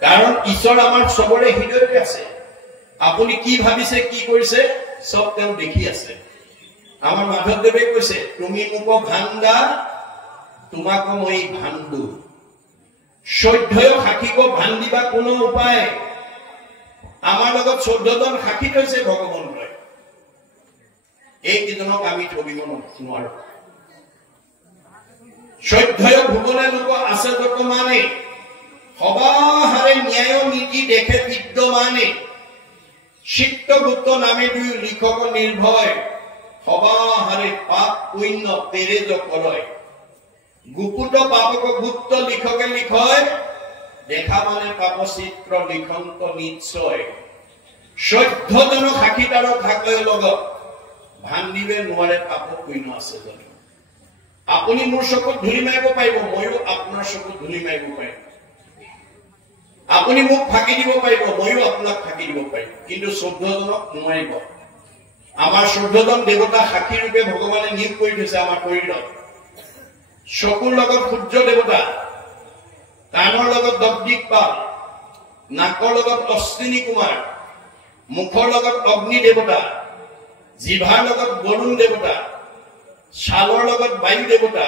কাৰণ ঈশ্বৰ আমাৰ চবৰে হৃদয়তে আছে। আপুনি কি ভাবিছে, কি কৰিছে, চব তেওঁ দেখি আছে। আমাৰ মাধৱদেৱে কৈছে, তুমি মোক ভাণ্ডা, তোমাক মই ভাণ্ডু। চৈধ্যয় সাক্ষীক ভাণ্ডিবা কোনো উপায়। আমাৰ লগত 14জন সাক্ষী থৈছে ভগৱন্তই। এইকেইজনক আমি ঠগিব নোৱাৰো। চৈধ্যয় ভুৱনে লোক আছে যত মানে, সবাহাৰে ন্যায় নীতি দেখে বিদ্যমানে। চিত্তগুপ্ত নামে দুই লিখক নিৰ্ভয়, সবাহাৰে পাপ পুণ্য তেৰেজ কৰয়। গুপুত পাপক গুপ্ত লিখকে লিখয়, দেখা মানে পাপ চিত্ৰ লিখন্ত নিশ্চয়। 14জন সাক্ষী তাৰো থাকয় লগত, ভাণ্ডিবে নোৱাৰে পাপ পুণ্য আছে যদি। আপুনি মোৰ চকুত ধূলি মাৰিব পাৰিব, ময়ো আপোনাৰ চকুত ধূলি মাৰিব পাৰিম। আপুনি মোক ফাঁকি দিব পাৰিব, ময়ো আপোনাক ফাঁকি দিব পাৰিম, কিন্তু 14জনক নোৱাৰিব। আমাৰ 14জন দেৱতা সাক্ষী ৰূপে ভগৱানে নিয়োগ কৰি থৈছে আমাৰ শৰীৰত। চকুৰ লগত সূৰ্য দেৱতা, কাণৰ লগত দগদিকপাল, নাকৰ লগত অশ্বিনী কুমাৰ, মুখৰ লগত অগ্নি দেৱতা, জিভাৰ লগত বৰুণ দেৱতা, ছালৰ লগত বায়ু দেৱতা,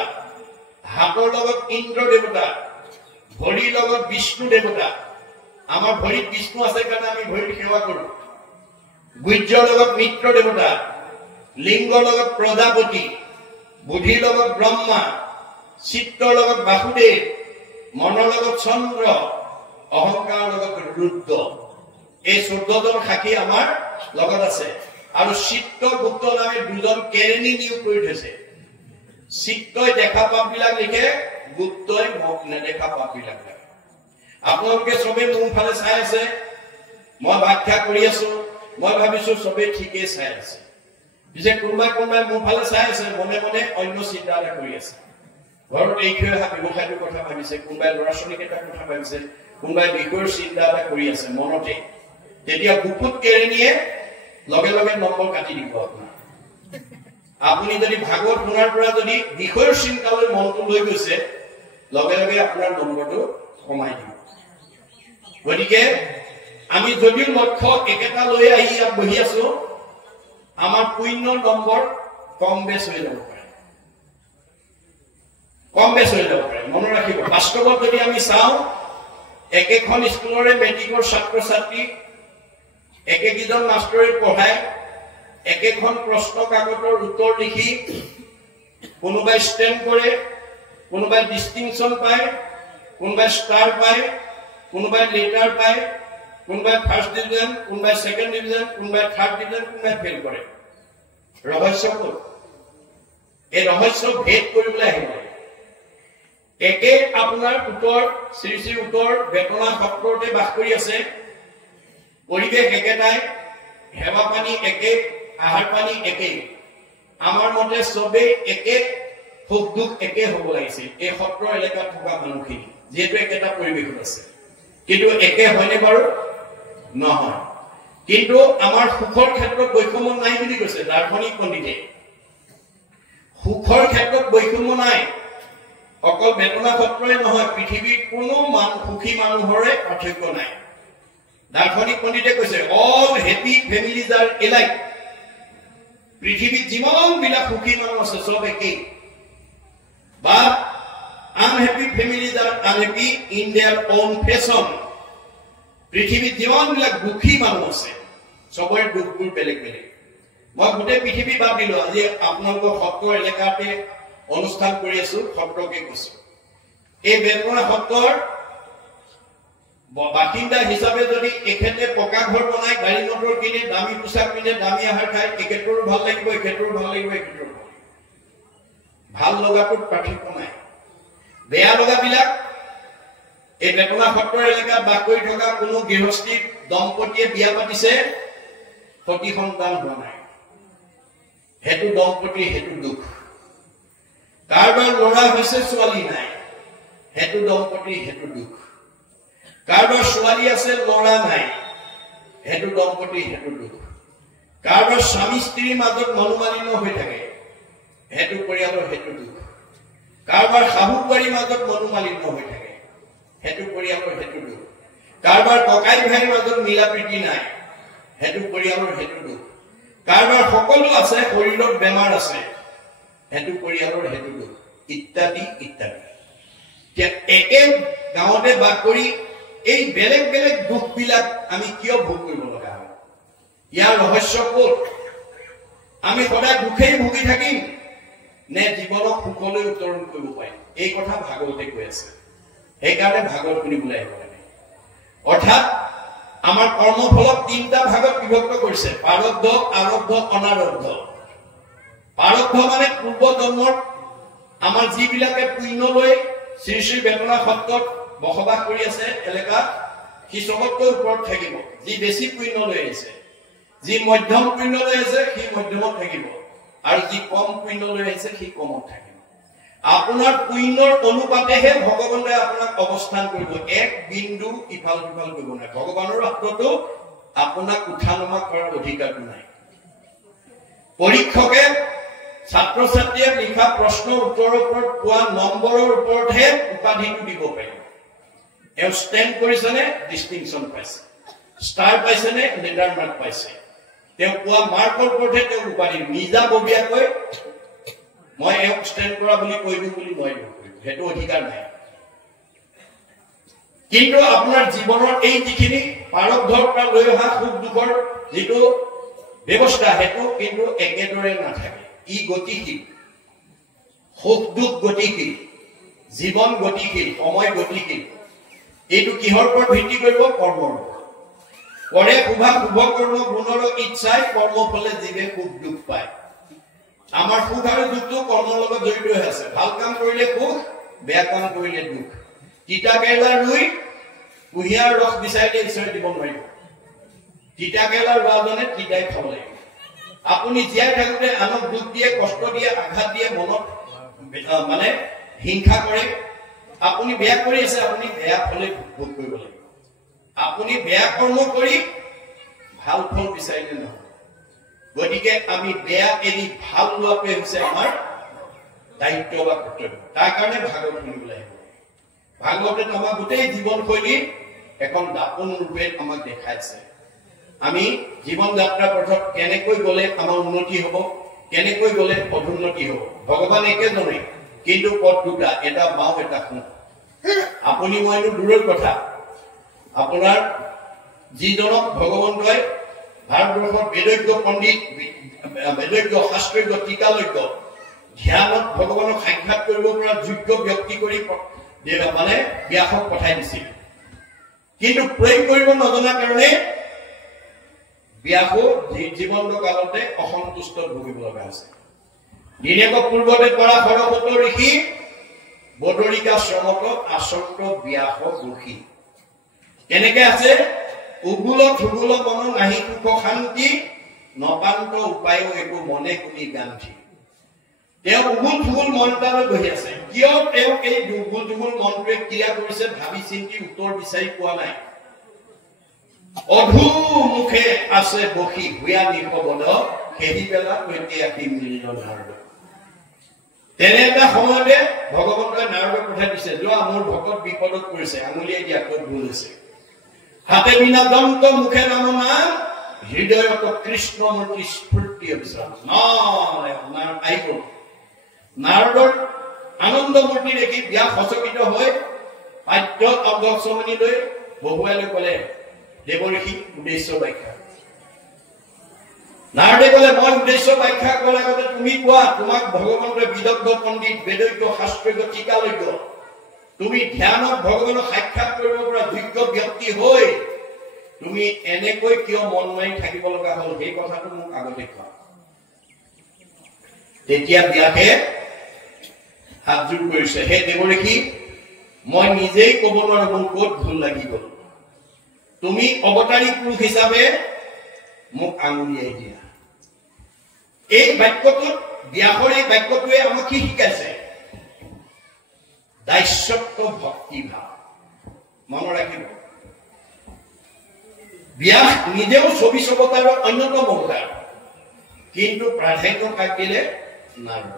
হাতৰ লগত ইন্দ্ৰ দেৱতা, ভৰিৰ লগত বিষ্ণু দেৱতা। আমাৰ ভৰিত বিষ্ণু আছে কাৰণে আমি ভৰিত সেৱা কৰো। গুহ্যৰ লগত মিত্ৰ দেৱতা, লিংগৰ লগত প্ৰজাপতি, বুদ্ধিৰ লগত ব্ৰহ্মা, চিত্ৰৰ লগত বাসুদেৱ, মনৰ লগত চন্দ্ৰ, অহংকাৰৰ লগত ৰুদ্ৰ। এই 14জন সাক্ষী আমাৰ লগত আছে। আৰু চিত্ৰগুপ্ত নামে 2জন কেৰেণী নিয়োগ কৰি থৈছে। চিত্ৰই দেখা পাপ বিলাক লিখে, গুপ্তই নেদেখা পাপ বিলাক লিখে। আপোনালোকে চবেই মোৰ ফালে চাই আছে, মই ব্যাখ্যা কৰি আছো, মই ভাবিছো চবেই ঠিকেই চাই আছে। পিছে কোনোবাই কোনোবাই মোৰ ফালে চাই আছে, মনে মনে অন্য চিন্তা এটা কৰি আছে। ঘৰত এই থৈ অহা ব্যৱসায়টোৰ কথা ভাবিছে, কোনোবাই ল'ৰা ছোৱালীকেইটাৰ কথা ভাবিছে, কোনোবাই বিষয়ৰ চিন্তা এটা কৰি আছে মনতে। তেতিয়া গুপুত কেৰেণীয়ে লগে লগে নম্বৰ কাটি দিব আপোনাৰ। আপুনি যদি ভাগৱত শুনাৰ পৰা যদি বিষয়ৰ চিন্তালৈ মনটো লৈ গৈছে, লগে লগে আপোনাৰ নম্বৰটো কমাই দিব। গতিকে আমি যদিও লক্ষ্য একেটা লৈ আহি ইয়াত বহি আছো, আমাৰ পুণ্যৰ নম্বৰ কম বেছ হৈ যাব পাৰে, কম বেছ হৈ যাব পাৰে। মনত ৰাখিব, বাস্তৱত যদি আমি চাওঁ, একেখন স্কুলৰে মেট্ৰিকৰ ছাত্ৰ ছাত্ৰী, একেকেইজন মাষ্টৰে পঢ়ায়, একেখন প্ৰশ্ন কাকতৰ উত্তৰ লিখি কোনোবাই ষ্টেম্প কৰে, কোনোবাই ডিষ্টিংশ্যন পায়, কোনোবাই ষ্টাৰ পায়, কোনোবাই লেটাৰ পায়, কোনোবাই ফাৰ্ষ্ট ডিভিজন, কোনোবাই ছেকেণ্ড ডিভিজন, কোনোবাই থাৰ্ড ডিভিজন, কোনোবাই ফেইল কৰে। ৰহস্য ক'ত? এই ৰহস্য ভেদ কৰিবলৈ আহিব। একে আপোনাৰ উত্তৰ শ্ৰী শ্ৰী উত্তৰ বেতনা সত্ৰতে বাস কৰি আছে, পৰিৱেশ একেটাই, সেৱা পানী একে, আহাৰ পানী একে। আমাৰ মতে চবেই একে সুখ দুখ একে হ'ব লাগিছিল এই সত্ৰ এলেকাত থকা মানুহখিনি যেহেতু একেটা পৰিৱেশত আছে কিন্তু একে হয়নে বাৰু নহয় কিন্তু আমাৰ সুখৰ ক্ষেত্ৰত বৈষম্য নাই বুলি কৈছে দাৰ্শনিক পণ্ডিতে সুখৰ ক্ষেত্ৰত বৈষম্য নাই অকল বেতনা সত্ৰই নহয় পৃথিৱীৰ কোনো সুখী মানুহৰে পাৰ্থক্য নাই দাৰ্শনিক পণ্ডিতে কৈছে all happy families R alike পৃথিৱীত যিমানবিলাক সুখী মানুহ আছে সব একেই বা unhappy families R unhappy in there on fashion পৃথিৱীত যিমানবিলাক দুখী মানুহ আছে সবৰে দুখবোৰ বেলেগ বেলেগ মই গোটেই পৃথিৱী বাদ দিলো আজি আপোনালোকৰ সত্ৰ এলেকাতে অনুষ্ঠান কৰি আছো সত্ৰকে কৈছো এই বেতনা সত্ৰৰ বাসিন্দা হিচাপে যদি এখেতে পকা ঘৰ বনাই গাড়ী মটৰ কিনে দামী পোছাক কিনে দামী আহাৰ খায় এখেতৰো ভাল লাগিব এখেতৰো ভাল লাগিব এখেতৰো ভাল লগাটোত পাৰ্থক্য নাই বেয়া লগাবিলাক এই বেতনা সত্ৰৰ এলেকাত বাস কৰি থকা কোনো গৃহস্থী দম্পতীয়ে বিয়া পাতিছে সতি সন্তান হোৱা নাই হেতু দম্পতি হেতু দুখ কাৰোবাৰ ল'ৰা হৈছে ছোৱালী নাই হেতু দম্পতি হেতু দুখ কাৰোবাৰ ছোৱালী আছে ল'ৰা নাই হেতু দম্পতি হেতু দুখ কাৰোবাৰ স্বামী স্ত্ৰীৰ মাজত মনোমালিন্য হৈ থাকে হেতু পৰিয়ালৰ হেতু দুখ কাৰোবাৰ শাহু বোৱাৰীৰ মাজত মনোমালিন্য হৈ থাকে হেতু পৰিয়ালৰ হেতু দুখ কাৰোবাৰ ককাই ভাইৰ মাজত মিলা প্ৰীতি নাই হেতু পৰিয়ালৰ হেতু দুখ কাৰোবাৰ সকলো আছে শৰীৰত বেমাৰ আছে হেতু পৰিয়ালৰ হেতু দুখ ইত্যাদি ইত্যাদি একে গাঁৱতে বাস কৰি এই বেলেগ বেলেগ দুখবিলাক আমি কিয় ভোগ কৰিব লগা হয় ইয়াৰ ৰহস্য ক'ত আমি সদায় দুখেই ভুগি থাকিম নে জীৱনক সুখলৈ উত্তৰণ কৰিব পাৰিম এই কথা ভাগৱতে কৈ আছে সেইকাৰণে ভাগৱত শুনিবলৈ আহিব লাগে অৰ্থাৎ আমাৰ কৰ্মফলক তিনিটা ভাগত বিভক্ত কৰিছে প্ৰাৰব্ধ আৰব্ধ অনাৰব্ধ প্ৰাৰব্ধ মানে পূৰ্ব জন্মৰ আমাৰ যিবিলাকে পুণ্য লৈ শ্ৰী শ্ৰী বেতনা সত্ৰত বসবাস কৰি আছে এলেকাত সি চবতকৈ ওপৰত থাকিব যি বেছি পুণ্য লৈ আহিছে যি মধ্যম পুণ্য লৈ আছে সি মধ্যমত থাকিব আৰু যি কম পুণ্য লৈ আহিছে সি কমত থাকিব আপোনাৰ পুণ্যৰ অনুপাতেহে ভগৱানে আপোনাক অৱস্থান কৰিব এক বিন্দু ইফাল সিফাল কৰিব নাই ভগৱানৰ হাততো আপোনাক উঠা নমা কৰাৰ অধিকাৰটো নাই পৰীক্ষকে ছাত্ৰ ছাত্ৰীয়ে লিখা প্ৰশ্নৰ উত্তৰৰ ওপৰত পোৱা নম্বৰৰ ওপৰতহে উপাধিটো দিব পাৰিব এও ষ্টেণ্ড কৰিছেনে ডিষ্টিংশ্যন পাইছে ষ্টাৰ পাইছেনে লেটাৰ মাৰ্ক পাইছে তেওঁ পোৱা মাৰ্কৰ ওপৰতহে তেওঁ উপাধি নিজাববীয়াকৈ মই এওঁক ষ্টেণ্ড কৰা বুলি কৈ দিওঁ বুলি নোৱাৰিব সেইটো অধিকাৰ নাই কিন্তু আপোনাৰ জীৱনৰ এই যিখিনি প্ৰাৰব্ধৰ পৰা লৈ অহা সুখ দুখৰ যিটো ব্যৱস্থা সেইটো কিন্তু একেদৰে নাথাকে ই গতিশীল সুখ দুখ গতিশীল জীৱন গতিশীল সময় গতিশীল এইটো কিহৰ ওপৰত ভিত্তি কৰিব কৰ্মৰ ওপৰত কৰে শুভ কৰ্ম গুণৰ ইচ্ছাই কৰ্মফলে জীৱে সুখ দুখ পায় আমাৰ সুখ আৰু দুখটো কৰ্মৰ লগত জড়িত হৈ আছে ভাল কাম কৰিলে সুখ বেয়া কাম কৰিলে দুখ তিতা কেৰেলা ৰুই কুঁহিয়াৰ ৰস বিচাৰিলে ঈশ্বৰে দিব নোৱাৰিব তিতা কেৰেলা ৰোৱাজনে তিতাই খাব লাগিব আপুনি জীয়াই থাকোঁতে আনক দুখ দিয়ে কষ্ট দিয়ে আঘাত দিয়ে মনত মানে হিংসা কৰে আপুনি বেয়া কৰি আছে আপুনি বেয়া ফলে ভোগ কৰিব লাগিব আপুনি বেয়া কৰ্ম কৰি ভাল ফল বিচাৰিলে নহয় গতিকে আমি বেয়া এৰি ভাল লোৱাটোৱে হৈছে আমাৰ দায়িত্ব বা কৰ্তব্য তাৰ কাৰণে ভাগৱত শুনিবলৈ আহিব ভাগৱতে আমাৰ গোটেই জীৱনশৈলী এখন দাপোন ৰূপে আমাক দেখাইছে আমি জীৱন যাত্ৰা পথত কেনেকৈ গ'লে আমাৰ উন্নতি হ'ব কেনেকৈ গ'লে অধুন্নতি হ'ব ভগৱান একেজনেই কিন্তু পথ দুটা এটা বাওঁ এটা সোঁ আপুনি মইনো দূৰৰ কথা আপোনাৰ যিজনক ভগৱন্তই ভাৰতবৰ্ষৰ বেদজ্ঞ পণ্ডিত বেদজ্ঞ শাস্ত্ৰজ্ঞ টিকালজ্ঞ ধ্যানত ভগৱানক সাক্ষাৎ কৰিব পৰা যোগ্য ব্যক্তি কৰি মানে ব্যাসক পঠাই দিছিল কিন্তু প্ৰয়োগ কৰিব নজনা কাৰণে ব্যাসো জীৱন্ত কালতে অসন্তুষ্ট ভুগিব লগা হৈছে দিনেক পূৰ্বতে পৰা সৰস্বত ঋষি বদৰিকা শ্ৰমত আচন্ত ব্যাস দুখী কেনেকে আছে উগুল থুগুল মন নাহি সুখ শান্তি নপান্ত উপায় একো মনে কুলি গান্ধী তেওঁ উগুল থুগুল মন এটালৈ বহি আছে। কিয় তেওঁ এই উগুল থুগুল মনটোৱে ক্ৰিয়া কৰিছে ভাবি চিন্তি উত্তৰ বিচাৰি পোৱা নাই। অধুমুখে আছে বসি হুয়া নিশবদ খেদি পেলা কৈতে আহি মিলিল নাৰদ। তেনে এটা সময়তে ভগৱন্তই নাৰদক পঠাই দিছে, যোৱা মোৰ ভকত বিপদত পৰিছে, আঙুলিয়াই দিয়া ক'ত ভুল হৈছে। হাতে বিনা দন্ত মুখে নাম নাম হৃদয়ত কৃষ্ণমূৰ্তি স্ফূৰ্তি অবিশ্ৰাম। আহিব নাৰদৰ আনন্দমূৰ্তি দেখি ব্যাস সচকিত হৈ পাদ্য অগ্ৰচমনি লৈ বহুৱাই লৈ ক'লে, দেৱঋষি উদ্দেশ্য ব্যাখ্যা। নাৰদে ক'লে, মই উদ্দেশ্য ব্যাখ্যা কৰাৰ আগতে তুমি কোৱা, তোমাক ভগৱন্তই বিদগ্ধ পণ্ডিত, বেদজ্ঞ, শাস্ত্ৰজ্ঞ, টীকালজ্ঞ, তুমি ধ্যানত ভগৱানক সাক্ষাৎ কৰিব পৰা যোগ্য ব্যক্তি হৈ তুমি এনেকৈ কিয় মন মাৰি থাকিব লগা হ'ল, সেই কথাটো মোক আগতে কোৱা। তেতিয়া ব্যাসে হাতযোৰ কৰিছে, হে দেৱঋষি, মই নিজেই ক'ব নোৱাৰো মোৰ ক'ত ভুল লাগি গ'ল। তুমি অৱতাৰী পুৰুষ হিচাপে মোক আঙুলিয়াই দিয়া। এই বাক্যটোত ব্যাসৰ এই বাক্যটোৱে আমাক কি শিকাইছে? দাস্যত্ব ভক্তি ভাৱ। মনত ৰাখিব, ব্যাস নিজেও 24 অৱতাৰৰ অন্যতম অৱতাৰ, কিন্তু প্ৰাধান্য কাক দিলে? নাৰদ।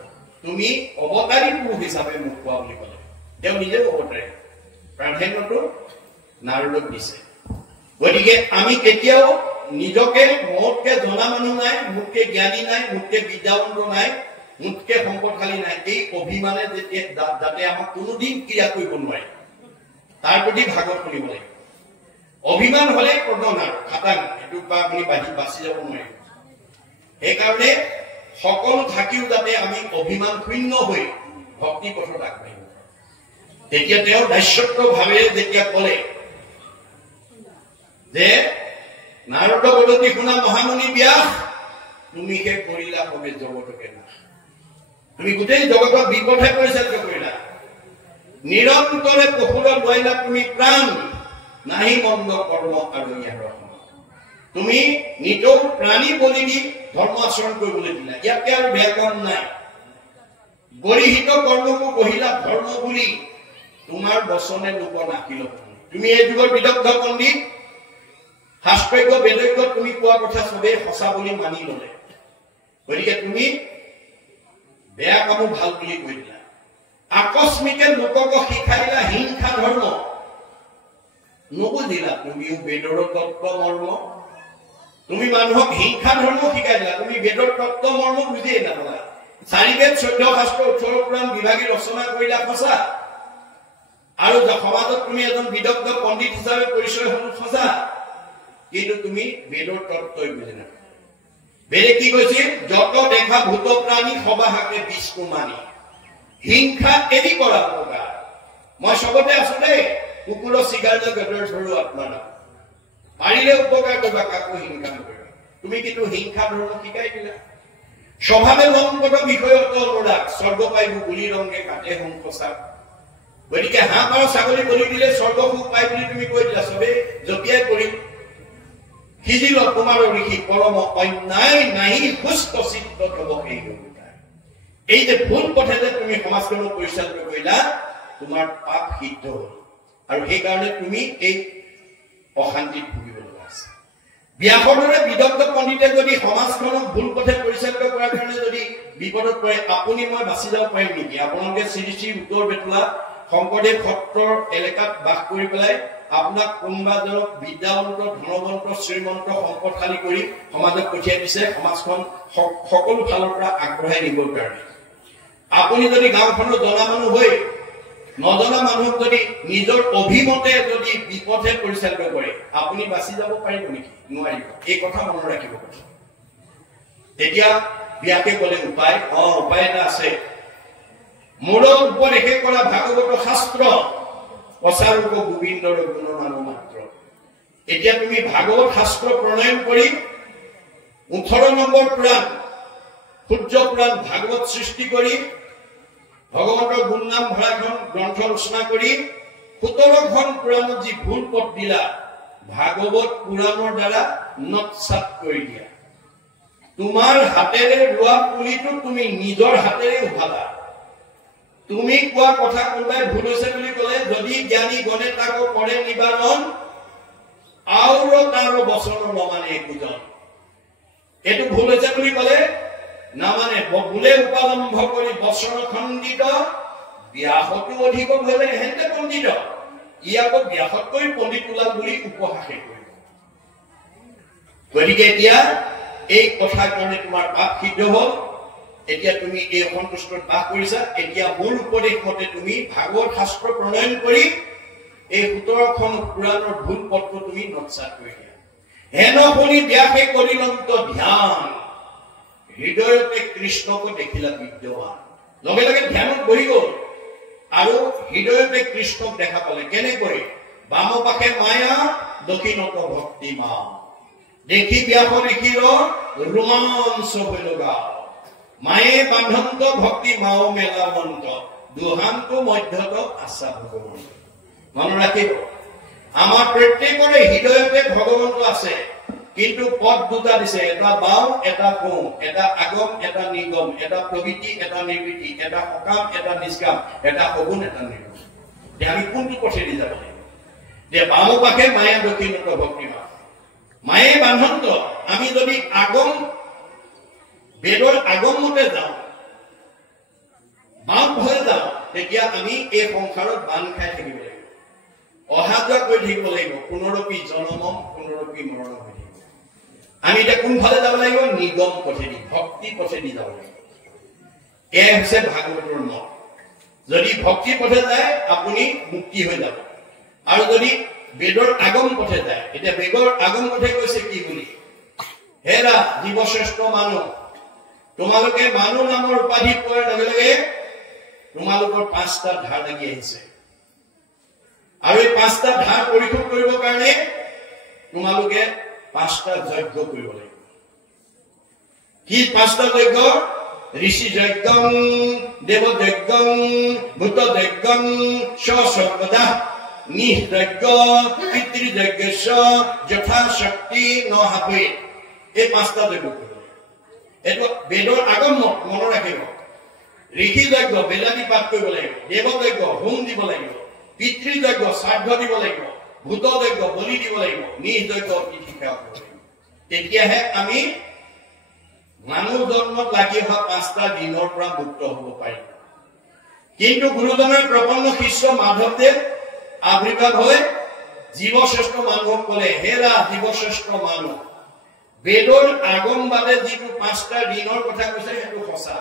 তুমি অৱতাৰী পুৰুষ হিচাপে মোক কোৱা বুলি ক'লে। তেওঁ নিজেও অৱতাৰী, প্ৰাধান্যটো নাৰদক দিছে। গতিকে আমি কেতিয়াও নিজকে মোতকে জনা মানুহ নাই, মোতকে জ্ঞানী নাই, মোতকে বিদ্যাৱন্ত নাই, মোতকে সম্পদশালী নাই, এই অভিমানে যাতে আমাক কোনোদিন ক্ৰিয়া কৰিব নোৱাৰে, তাৰ প্ৰতি ভাগত শুনিব লাগিব। অভিমান হলে প্ৰদন আৰু খাটাং, এইটোৰ পৰা আপুনি বাচি যাব নোৱাৰিব। সেইকাৰণে সকলো থাকিও যাতে আমি অভিমান শূন্য হৈ ভক্তি পথত আগবাঢ়িব। তেতিয়া তেওঁ দাস্যত্ব ভাৱেৰে যেতিয়া ক'লে যে নাৰদ বদতি শুনা মহামুনি ব্যাস, তুমি হে কৰিলা সবে জগতকে নাশ। তুমি গোটেই জগতক বিপথে পৰিচালিত কৰিলা, নিৰন্তৰে পশুৰ লোৱাইলা তুমি প্ৰাণ, নাহি মন্দ কৰ্ম আৰু ইয়াৰ তুমি নিজৰ প্ৰাণী বলি দি ধৰ্ম আচৰণ কৰিবলৈ দিলা। ইয়াতকে আৰু বেয়া কাম নাই। গৰিহিত কৰ্মকো কহিলা ধৰ্ম বুলি, তোমাৰ বচনে লোক নাখিল। তুমি এই যুগৰ বিদগ্ধ পণ্ডিত, শাস্ত্ৰজ্ঞ, বেদজ্ঞ, তুমি কোৱা কথা চবেই সঁচা বুলি মানি ললে। গতিকে তুমি বেয়া কামো ভাল বুলি কৈ দিলা। আকস্মিকে লোকক শিকাইলা হিংসা ধৰ্ম, নুবুজিলা তুমিও বেদৰ তত্ত্ব মৰ্ম। তুমি মানুহক হিংসা ধৰ্ম শিকাই দিলা, তুমি বেদৰ তত্ত্ব মৰ্ম বুজিয়ে নাপালা। 4 বেদ 14 শাস্ত্ৰ 18 পুৰাণ বিভাগী ৰচনা কৰিলা সঁচা, আৰু সমাজত তুমি এজন বিদগ্ধ পণ্ডিত হিচাপে পৰিচয় হল সঁচা, কিন্তু তুমি বেদৰ তত্ত্বই বুজি নাপালা। বেদে কি কৈছিল? যত দেখা ভূত প্ৰাণী সবাহাকে বিষ্ণুমানী, হিংসা এৰি কৰা উপকাৰ। মই চবতে আছো দেই, কুকুৰৰ চিগাৰ গেদৰ ধৰো আত্মাৰা, পাৰিলে উপকাৰ কৰিবা, কাকো হিংসা নকৰিবা। তুমি কিন্তু হিংসা ধৰ্ম শিকাই দিলা। স্বভাৱে লংগত বিষয়ত অনুৰাগ, স্বৰ্গ পাইব বুলি ৰংগে কাটে সংসাৰ। গতিকে হাঁহ পাৰ ছাগলী বলি দিলে স্বৰ্গ সুখ পাই বুলি তুমি কৈ দিলা। চবেই জপিয়াই কৰি সিজিল তোমাৰ ঋষি পৰম অন্যায় নাহি সুস্থ চিত্ত থব সেই গৰুতাই। এই যে ভুল পথে যে তুমি সমাজখনক পৰিচালিত কৰিলা, তোমাৰ পাপ সিদ্ধ হল, আৰু সেইকাৰণে তুমি এই অশান্তিত ভুগিব লগা আছে। ব্যাসৰ দৰে বিদগ্ধ পণ্ডিতে যদি সমাজখনক ভুল পথে পৰিচালিত কৰাৰ কাৰণে যদি বিপদত পৰে, আপুনি মই বাচি যাব পাৰিম নেকি? আপোনালোকে শ্ৰী শ্ৰী উত্তৰ বেতুৱা শংকৰদেৱ সত্ৰৰ এলেকাত বাস কৰি পেলাই আপোনাক কোনোবাজনক বিদ্যাৱন্ত, ধনৱন্ত, শ্ৰীমন্ত, সম্পদশালী কৰি সমাজত পঠিয়াই দিছে, সমাজখন সকলো ফালৰ পৰা আগবঢ়াই নিবৰ কাৰণে। আপুনি যদি গাঁওখনৰ জনা মানুহ হৈ নজনা মানুহক যদি নিজৰ অভিমতে যদি বিপথে পৰিচালিত কৰে, আপুনি বাচি যাব পাৰিব নেকি? নোৱাৰিব। এই কথা মনত ৰাখিব। তেতিয়া ব্যাসে ক'লে উপায়, উপায় এটা আছে। মোৰ উপদেশে কৰা ভাগৱত শাস্ত্ৰ, প্ৰচাৰক গোবিন্দৰ গুণমান মাত্ৰ। এতিয়া তুমি ভাগৱত শাস্ত্ৰ প্ৰণয়ন কৰি 18 নম্বৰ পুৰাণ সূৰ্য পুৰাণ ভাগৱত সৃষ্টি কৰি ভগৱন্তৰ গুণ নাম ভৰাখন গ্ৰন্থ ৰচনা কৰি 17খন পুৰাণত যি ভুল পথ দিলা, ভাগৱত পুৰাণৰ দ্বাৰা নৎসাত কৰি দিয়া। তোমাৰ হাতেৰে ৰোৱা পুলিটো তুমি নিজৰ হাতেৰে উঠালা। তুমি কোৱা কথা কোনোবাই ভুল হৈছে বুলি ক'লে, যদি জ্ঞানী গণে তাকো কৰে নিবাৰণ, আৰু তাৰ বচন নমানে একোজন। এইটো ভুল হৈছে বুলি ক'লে নামানে, বোলে উপালম্ভ কৰি বচন খণ্ডিত, ব্যাসতো অধিক হ'লে হেঁতে পণ্ডিত। ই আকৌ ব্যাসতকৈ পণ্ডিত ওলাল বুলি উপহাসে কৰিব। গতিকে এতিয়া এই কথাৰ কাৰণে তোমাৰ পাপ সিদ্ধ হ'ল। এতিয়া তুমি এই অসন্তুষ্টত বাস কৰিছা। এতিয়া মূল উপদেশ মতে তুমি ভাগৱত শাস্ত্ৰ প্ৰণয়ন কৰি এই 17খন পুৰাণৰ ভুল পত্ৰ তুমি নৎসাত কৰি দিয়া। হেন শুনি ব্যাসে কৰিলন্ত ধ্যান, হৃদয়তে কৃষ্ণক দেখিলা বিদ্যমান। লগে লগে ধ্যানত বহি গ'ল আৰু হৃদয়তে কৃষ্ণক দেখা পালে। কেনেকৈ? বাম পাশে মায়া, দক্ষিণত ভক্তি মা। দেখি ব্যাস দেখিল ৰোমাঞ্চ হৈ লগা। মায়ে বান্ধন্ত ভক্তি মাও মেলা মন্ত, দুহান্ত মধ্যত আশা ভগৱন্ত। মনত ৰাখিব, আমাৰ প্ৰত্যেকৰে হৃদয়তে ভগৱন্ত আছে, কিন্তু পদ দুটা দিছে, এটা বাওঁ এটা সোঁ, এটা আগম এটা নিগম, এটা প্ৰবৃত্তি এটা নিবৃত্তি, এটা সকাম এটা নিষ্কাম, এটা সগুণ এটা নিৰ্গুণ। আমি কোনটো পথেদি যাব লাগিব? যে বাম পাশে মায়া, দক্ষিণত ভক্তি মা। মায়ে বান্ধন্ত, আমি যদি আগম বেদৰ আগম মতে যাওঁ, বাম হৈ যাওঁ, তেতিয়া আমি এই সংসাৰত বান্ধ খাই থাকিব লাগিব, অহা যোৱা কৰি থাকিব লাগিব, পুনৰপি জনমম পুনৰপি মৰণম হৈ থাকিব। আমি এতিয়া কোনফালে যাব লাগিব? নিগম পথেদি, ভক্তি পথেদি যাব লাগিব। এয়া হৈছে ভাগৱতৰ মত। যদি ভক্তি পথে যায় আপুনি মুক্তি হৈ যাব, আৰু যদি বেদৰ আগম পথে যায়, এতিয়া বেদৰ আগম পথে কৈছে কি বুলি? হেৰা জীৱশ্ৰেষ্ঠ মানুহ, তোমালোকে মানুহ নামৰ উপাধি পোৱাৰ লগে লগে তোমালোকৰ 5টা ধাৰ লাগি আহিছে, আৰু এই 5টা ধাৰ পৰিশোধ কৰিবৰ কাৰণে তোমালোকে 5টা যজ্ঞ কৰিব লাগিব। কি 5টা যজ্ঞ? ঋষি যজ্ঞং, দেৱ যজ্ঞং, ভূত যজ্ঞং, স্বস্বৰ্গদা নিযজ্ঞ, পিতৃযজ্ঞস্য যথাশক্তি নহাবে। এই 5টা যজ্ঞ কৰিব। এইটো বেদৰ আগম মনত ৰাখিব। ঋষি যজ্ঞ বেলাদি পাঠ কৰিব লাগিব, দেৱ যজ্ঞ হোম দিব লাগিব, পিতৃযজ্ঞ শ্ৰাদ্ধ দিব লাগিব, ভূত যজ্ঞ বলি দিব লাগিব, নিযজ্ঞ অতিথি সেৱা কৰিব লাগিব। তেতিয়াহে আমি মানুহ জন্মত লাগি অহা 5টা দিনৰ পৰা মুক্ত হ'ব পাৰিম। কিন্তু গুৰুজনাৰ প্ৰপন্ন শিষ্য মাধৱদেৱ আৱিৰ্ভাৱ হৈ জীৱশ্ৰেষ্ঠ মানুহক ক'লে, হেৰা জীৱশ্ৰেষ্ঠ মানুহ, বেদৰ আগম বাদে যিটো 5টা ঋণৰ কথা কৈছে সেইটো সঁচা,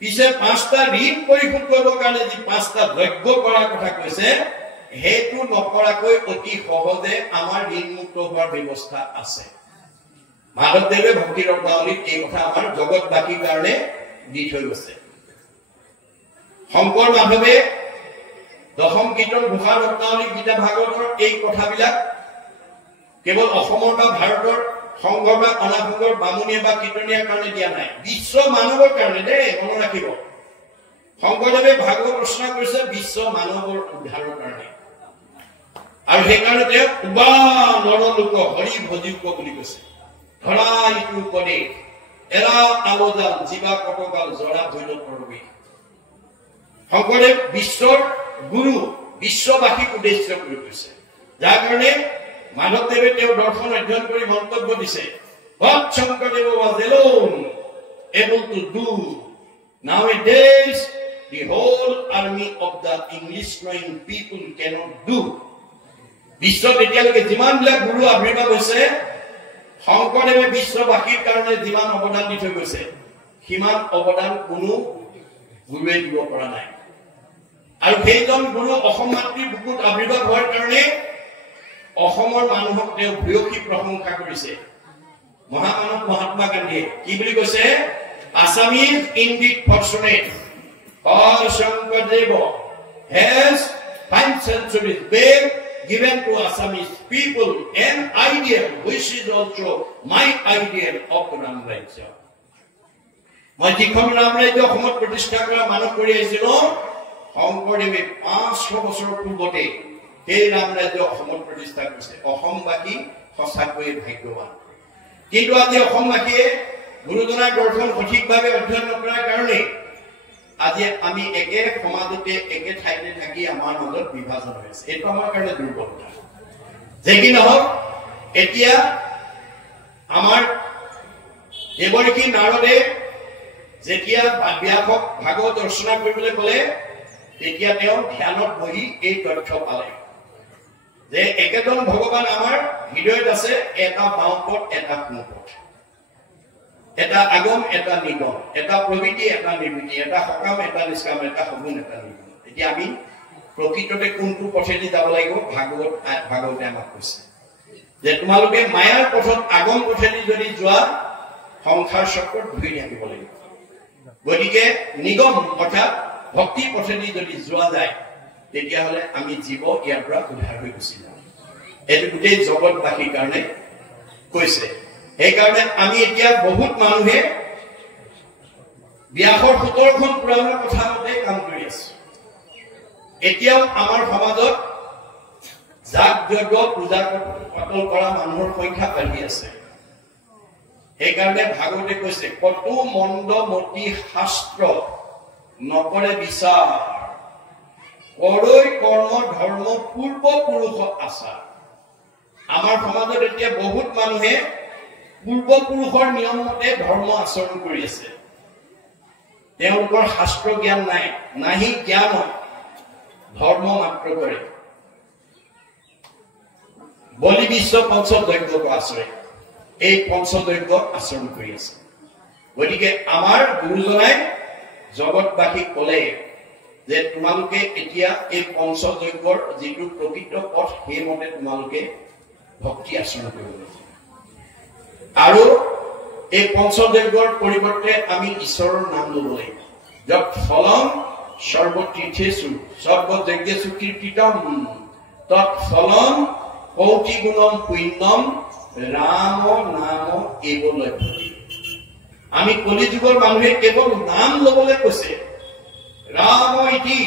পিছে 5টা ঋণ পৰিশোধ কৰিবৰ কাৰণে যি 5টা যজ্ঞ কৰাৰ কথা কৈছে, সেইটো নকৰাকৈ অতি সহজে আমাৰ ঋণ মুক্ত হোৱাৰ ব্যৱস্থা আছে। মাধৱদেৱে ভক্তি ৰত্নাৱলীত এই কথা আমাৰ জগতবাসীৰ কাৰণে দি থৈ গৈছে। শংকৰ মাধৱে দশম কীৰ্তন ঘোষা ৰত্নাৱলী গীতা ভাগৱতৰ এই কথাবিলাক কেৱল অসমৰ বা ভাৰতৰ সংঘ বা অনাসংঘৰ বামুণীয়া বা কীৰ্তনীয়াৰ কাৰণে দিয়া নাই, বিশ্ব মানৱৰ কাৰণে দেই, মনত ৰাখিব। শংকৰদেৱে ভাগৱত ৰচনা কৰিছে বিশ্ব মানৱৰ উদ্ধাৰৰ কাৰণে, আৰু সেইকাৰণে তেওঁ উবা নৰলোক হৰি ভজিক বুলি কৈছে। ধৰা ইটো উপদেশ, এৰা আলোজাল জীৱা কটকাল জৰা ভৈল কৰবি। শংকৰদেৱ বিশ্বৰ গুৰু, বিশ্ববাসীক উদ্দেশ্য কৰি কৈছে, যাৰ কাৰণে মাধৱদেৱে তেওঁ দৰ্শন অধ্যয়ন কৰি মন্তব্য দিছে, But Shankardeva was alone, able to do. Nowadays, the whole army of the English-knowing people cannot do. বিশ্বত এতিয়ালৈকে যিমান বিলাক গুৰু আৱিৰ্ভাৱ হৈছে, শংকৰদেৱে বিশ্ববাসীৰ কাৰণে যিমান অৱদান দি থৈ গৈছে, সিমান অৱদান কোনো গুৰুৱে দিব পৰা নাই। আৰু সেইজন গুৰু অসম মাতৃৰ বুকুত আৱিৰ্ভাৱ হোৱাৰ কাৰণে অসমৰ মানুহক তেওঁ ভূয়সী প্ৰশংসা কৰিছে। মহামানৱ মহাত্মা গান্ধীয়ে কি বুলি কৈছে? Assamese indeed fortunate, for Shankardeva has 5 centuries back given to Assamese people an ideal which is also my ideal of Ram Rajya. মই যিখন ৰাম ৰাজ্য অসমত প্ৰতিষ্ঠা কৰা মানৱ কৰি আহিছিলো, শংকৰদেৱে 500 বছৰ পূৰ্বতে সেই ৰাম ৰাজ্য অসমত প্ৰতিষ্ঠা কৰিছে। অসমবাসী সঁচাকৈয়ে ভাগ্যৱান। কিন্তু আজি অসমবাসীয়ে গুৰুজনাৰ দৰ্শন সঠিকভাৱে অধ্যয়ন নকৰাৰ কাৰণে আজি আমি একে সমাজতে একে ঠাইতে থাকি আমাৰ মাজত বিভাজন হৈছে। এইটো আমাৰ কাৰণে দুৰ্বলতা। যে কি নহওক, এতিয়া আমাৰ দেৱৰ্ষি নাৰদে যেতিয়া ব্যাসক ভাগৱত ৰচনা কৰিবলৈ ক'লে, তেতিয়া তেওঁ ধ্যানত বহি এই তথ্য পালে যে একেজন ভগৱান আমাৰ হৃদয়ত আছে, এটা বাওঁপথ এটা সোঁপথ, এটা আগম এটা নিগম, এটা প্ৰবৃত্তি এটা নিবৃত্তি, এটা সকাম এটা নিষ্কাম, এটা সগুণ এটা নিগুণ। এতিয়া আমি প্ৰকৃততে কোনটো পথেদি যাব লাগিব? ভাগৱতে আমাক কৈছে যে তোমালোকে মায়াৰ পথত আগম পথেদি যদি যোৱা সংসাৰ চক্ৰত ঘূৰি থাকিব লাগিব। গতিকে নিগম অৰ্থাৎ ভক্তি পথেদি যদি যোৱা যায়, তেতিয়াহ'লে আমি জীৱ ইয়াৰ পৰা উদ্ধাৰ হৈ গুচি যাম। এইটো গোটেই জগতবাসীৰ কাৰণে কৈছে। সেইকাৰণে আমি এতিয়া বহুত মানুহে ব্যাসৰ 17খন পুৰাণৰ কথা মতে কাম কৰি আছো। এতিয়াও আমাৰ সমাজত যাগ যজ্ঞ পূজা পাতল কৰা মানুহৰ সংখ্যা বাঢ়ি আছে। সেইকাৰণে ভাগৱতে কৈছে, কতো মন্দমতি শাস্ত্ৰ নকৰে বিচাৰ, কৰৈ কৰ্ম ধৰ্ম পূৰ্বপুৰুষ আচাৰ। আমাৰ সমাজত এতিয়া বহুত মানুহে পূৰ্বপুৰুষৰ নিয়ম মতে ধৰ্ম আচৰণ কৰি আছে। তেওঁলোকৰ শাস্ত্ৰ জ্ঞান নাই, নাহি জ্ঞান ধৰ্ম মাত্ৰ কৰে। বলি বিশ্ব পঞ্চযজ্ঞক আচৰে, এই পঞ্চযজ্ঞ আচৰণ কৰি আছে। গতিকে আমাৰ গুৰুজনাই জগতবাসীক ক'লে যে তোমালোকে এতিয়া এই পঞ্চযজ্ঞৰ যিটো প্ৰকৃত পথ, সেইমতে তোমালোকে ভক্তি আচৰণ কৰিব লাগিব। আৰু এই পঞ্চযজ্ঞৰ পৰিৱৰ্তে আমি ঈশ্বৰৰ নাম ল'ব লাগিব। যত ফলম সৰ্বতীৰ্থেষু সৰ্বযজ্ঞেষু কীৰ্তিতম তৎ ফলম কৌটি গুণম পুণ্যম ৰাম নাম এব লভ্যতে। আমি কলিযুগৰ মানুহে কেৱল নাম ল'বলৈ কৈছে। ৰাম ইতি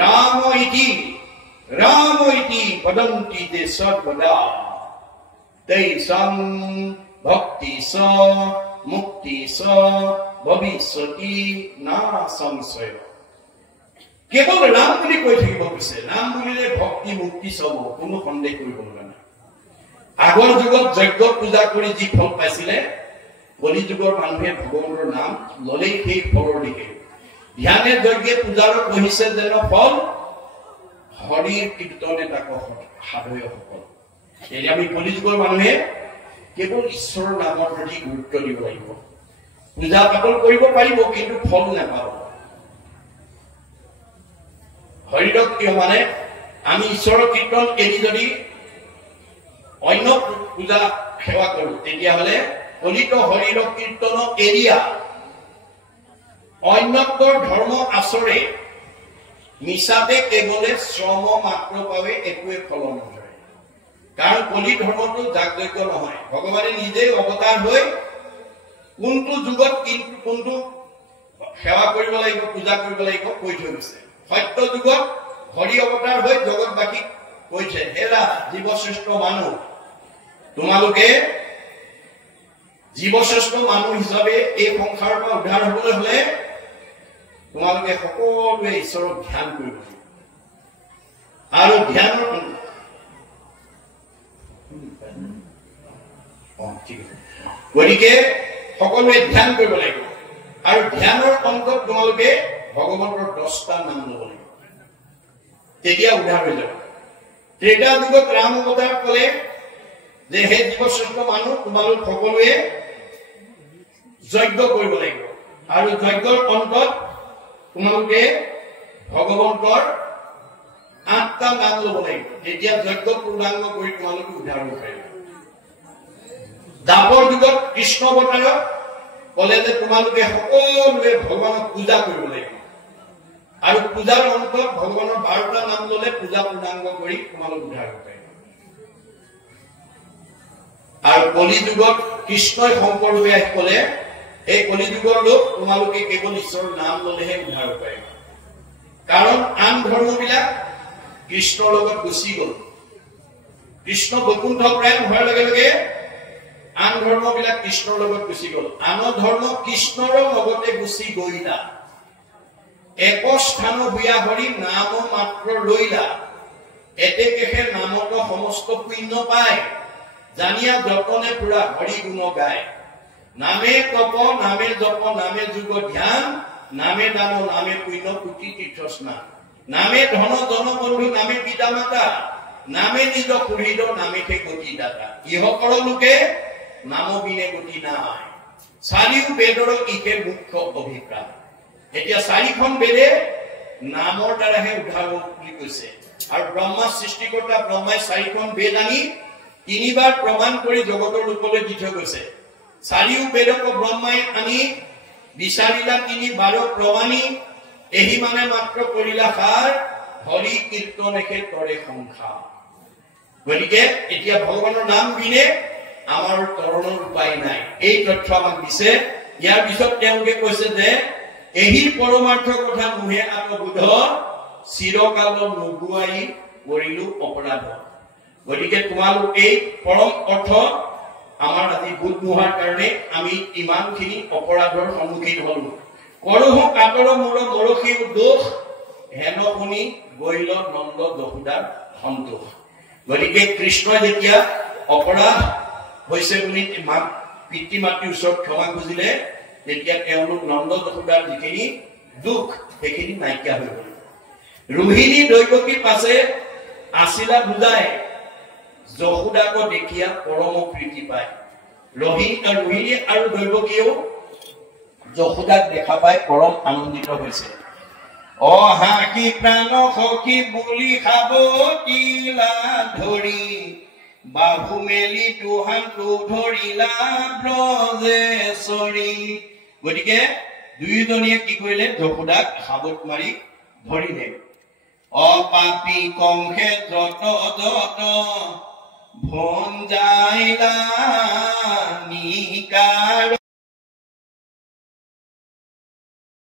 ৰাম ইতি ৰাম ইতি বদন্তি যে সৰ্বদা তৈষাং ভক্তি স মুক্তি স ভবিষ্যতি না সংশয়। কেৱল ৰাম বুলি কৈ থাকিব কৈছে। নাম বুলিলে ভক্তি মুক্তি চব, কোনো সন্দেহ কৰিব নোৱাৰে। আগৰ যুগত যজ্ঞ পূজা কৰি যি ফল পাইছিলে, কলি যুগৰ মানুহে ভগৱানৰ নাম ললেই সেই ফলৰ দিকে ধ্যানে যজ্ঞে পূজাৰো বহিছে যেন ফল, হৰিৰ কীৰ্তনে তাক সাধয় সফল। এতিয়া আমি কলি যুগৰ মানুহে কেৱল ঈশ্বৰৰ নামৰ প্ৰতি গুৰুত্ব দিব লাগিব। পূজা পাতল কৰিব পাৰিব, কিন্তু ফল নাপাব। হৰিৰক কিয় মানে আমি ঈশ্বৰৰ কীৰ্তন এৰি যদি অন্য পূজা সেৱা কৰো, তেতিয়াহ'লে কলিত হৰিৰ কীৰ্তন এৰিয়া অন্যত্বৰ ধৰ্ম আচৰে মিছাতে কেৱলে শ্ৰম মাত্ৰ পাবে, একোৱে ফল নধৰে। কাৰণ কলি ধৰ্মটো যাগযজ্ঞ নহয়। ভগৱানে নিজেই অৱতাৰ হৈ কোনটো যুগত কোনটো সেৱা কৰিব লাগিব, পূজা কৰিব লাগিব কৈ থৈ গৈছে। সত্য যুগত হৰি অৱতাৰ হৈ জগতবাসীক কৈছে, হেৰা জীৱশ্ৰেষ্ঠ মানুহ, তোমালোকে জীৱশ্ৰেষ্ঠ মানুহ হিচাপে এই সংসাৰৰ পৰা উদ্ধাৰ হবলৈ হলে তোমালোকে সকলোৱে ঈশ্বৰক ধ্যান কৰিব লাগিব। আৰু ধ্যানৰ গতিকে সকলোৱে ধ্যান কৰিব লাগিব। আৰু ধ্যানৰ অন্তত তোমালোকে ভগৱন্তৰ 10টা নাম ল'ব লাগিব, তেতিয়া উদ্ধাৰ হৈ যাব। ত্ৰেতা যুগত ৰাম অৱতাৰ ক'লে যে হে জীৱশ্ৰেষ্ঠ মানুহ, তোমালোক সকলোৱে যজ্ঞ কৰিব লাগিব। আৰু যজ্ঞৰ অন্তত তোমালোকে ভগৱন্তৰ 8টা নাম ল'ব লাগিব, তেতিয়া যজ্ঞ পূৰ্ণাংগ কৰি তোমালোকে উদ্ধাৰ হ'ব পাৰিব। দ্বাপৰ যুগত কৃষ্ণ অৱতাৰক ক'লে যে তোমালোকে সকলোৱে ভগৱানক পূজা কৰিব লাগিব। আৰু পূজাৰ অন্তত ভগৱানৰ 12টা নাম ল'লে পূজা পূৰ্ণাংগ কৰি তোমালোক উদ্ধাৰ হ'ব পাৰিব। আৰু কলি যুগত কৃষ্ণই শংকৰ হৈ আহি ক'লে, এই কলি যুগৰ লোক তোমালোকে কেৱল ঈশ্বৰৰ নাম ল'লেহে উদ্ধাৰ হ'ব পাৰিব। কাৰণ আন ধৰ্মবিলাক কৃষ্ণৰ লগত গুচি গ'ল। কৃষ্ণ বৈকুণ্ঠ প্ৰায়ণ হোৱাৰ লগে লগে আন ধৰ্মবিলাক কৃষ্ণৰ লগত গুচি গ'ল, আন ধৰ্ম কৃষ্ণৰ লগতে গুচি গৈলা। এক স্থান বিয়া হৰি নাম মাত্ৰ লৈলা, এতেকেহে নামত সমস্ত পুণ্য পায়, জানিয়া যতনে পুৰা হৰি গুণ গায়। নামে তপ নামে জপ নামে যুগ ধ্যান, নামে দান নামে পুণ্য কোটি তীৰ্থ স্নান। নামে ধন জন বন্ধু নামে পিতা মাতা, নামে নিজ সুহৃদ নামেহে গতি দাতা। ইহকৰ লোকে নাম বিনে গতি নাই, চাৰিও বেদৰ ইহে মুখ্য অভিপ্ৰায়। এতিয়া চাৰিখন বেদে নামৰ দ্বাৰাহে উদ্ধাৰ বুলি কৈছে, আৰু ব্ৰহ্মা সৃষ্টিকৰ্তা ব্ৰহ্মাই চাৰিখন বেদ আনি তিনিবাৰ প্ৰমাণ কৰি জগতৰ ৰূপলৈ দি থৈ গৈছে। চাৰিও বেদক ব্ৰহ্মাই আনি বিচাৰিলা তিনিবাৰ প্ৰমাণী, এহি মানে মাত্ৰ কৰিলা সাৰ, হৰি কীৰ্তনেহে তৰে সংসাৰ। গতিকে এতিয়া ভগৱানৰ নাম বিনে আমাৰ তৰণৰ উপায় নাই, এই তথ্য আমাক দিছে। ইয়াৰ পিছত তেওঁলোকে কৈছে যে এহি পৰমাৰ্থ কথা নুহে আত্মবোধ, চিৰকাল নুগুৱাই কৰিলো অপৰাধ। গতিকে তোমালোক এই পৰম অৰ্থ আমাৰ আজি বোধ নোহোৱাৰ কাৰণে আমি ইমানখিনি অপৰাধৰ সন্মুখীন হলো। কৰহো কাতৰ মূৰ মৰসী দোষ, হেন শুনি গৈল নন্দ যশোদাৰ সন্তোষ। গতিকে কৃষ্ণই যেতিয়া অপৰাধ হৈছে বুলি পিতৃ মাতৃৰ ওচৰত ক্ষমা খুজিলে, তেতিয়া তেওঁলোক নন্দ যশোদাৰ যিখিনি দুখ সেইখিনি নাইকিয়া হৈ গল। ৰোহিণী দৈৱকী পাছে আছিলা বুজাই, যশোদাক দেখিয়া পৰম প্ৰীতি পায়। ৰোহিণী আৰু দৈৱকীয়েও যশোদাক দেখা পাই পৰম আনন্দিত হৈছে। অহাকি প্ৰাণ সখী বুলি সাৱটিলা ধৰি, বাহু মেলি দুহানটো ধৰিলা ব্ৰজেশ্বৰী। গতিকে দুয়োজনীয়ে কি কৰিলে, যশোদাক সাৱট মাৰি ধৰিলে। অপাপী কংসে যত যত ভঞ্জাইলা নিকাৰ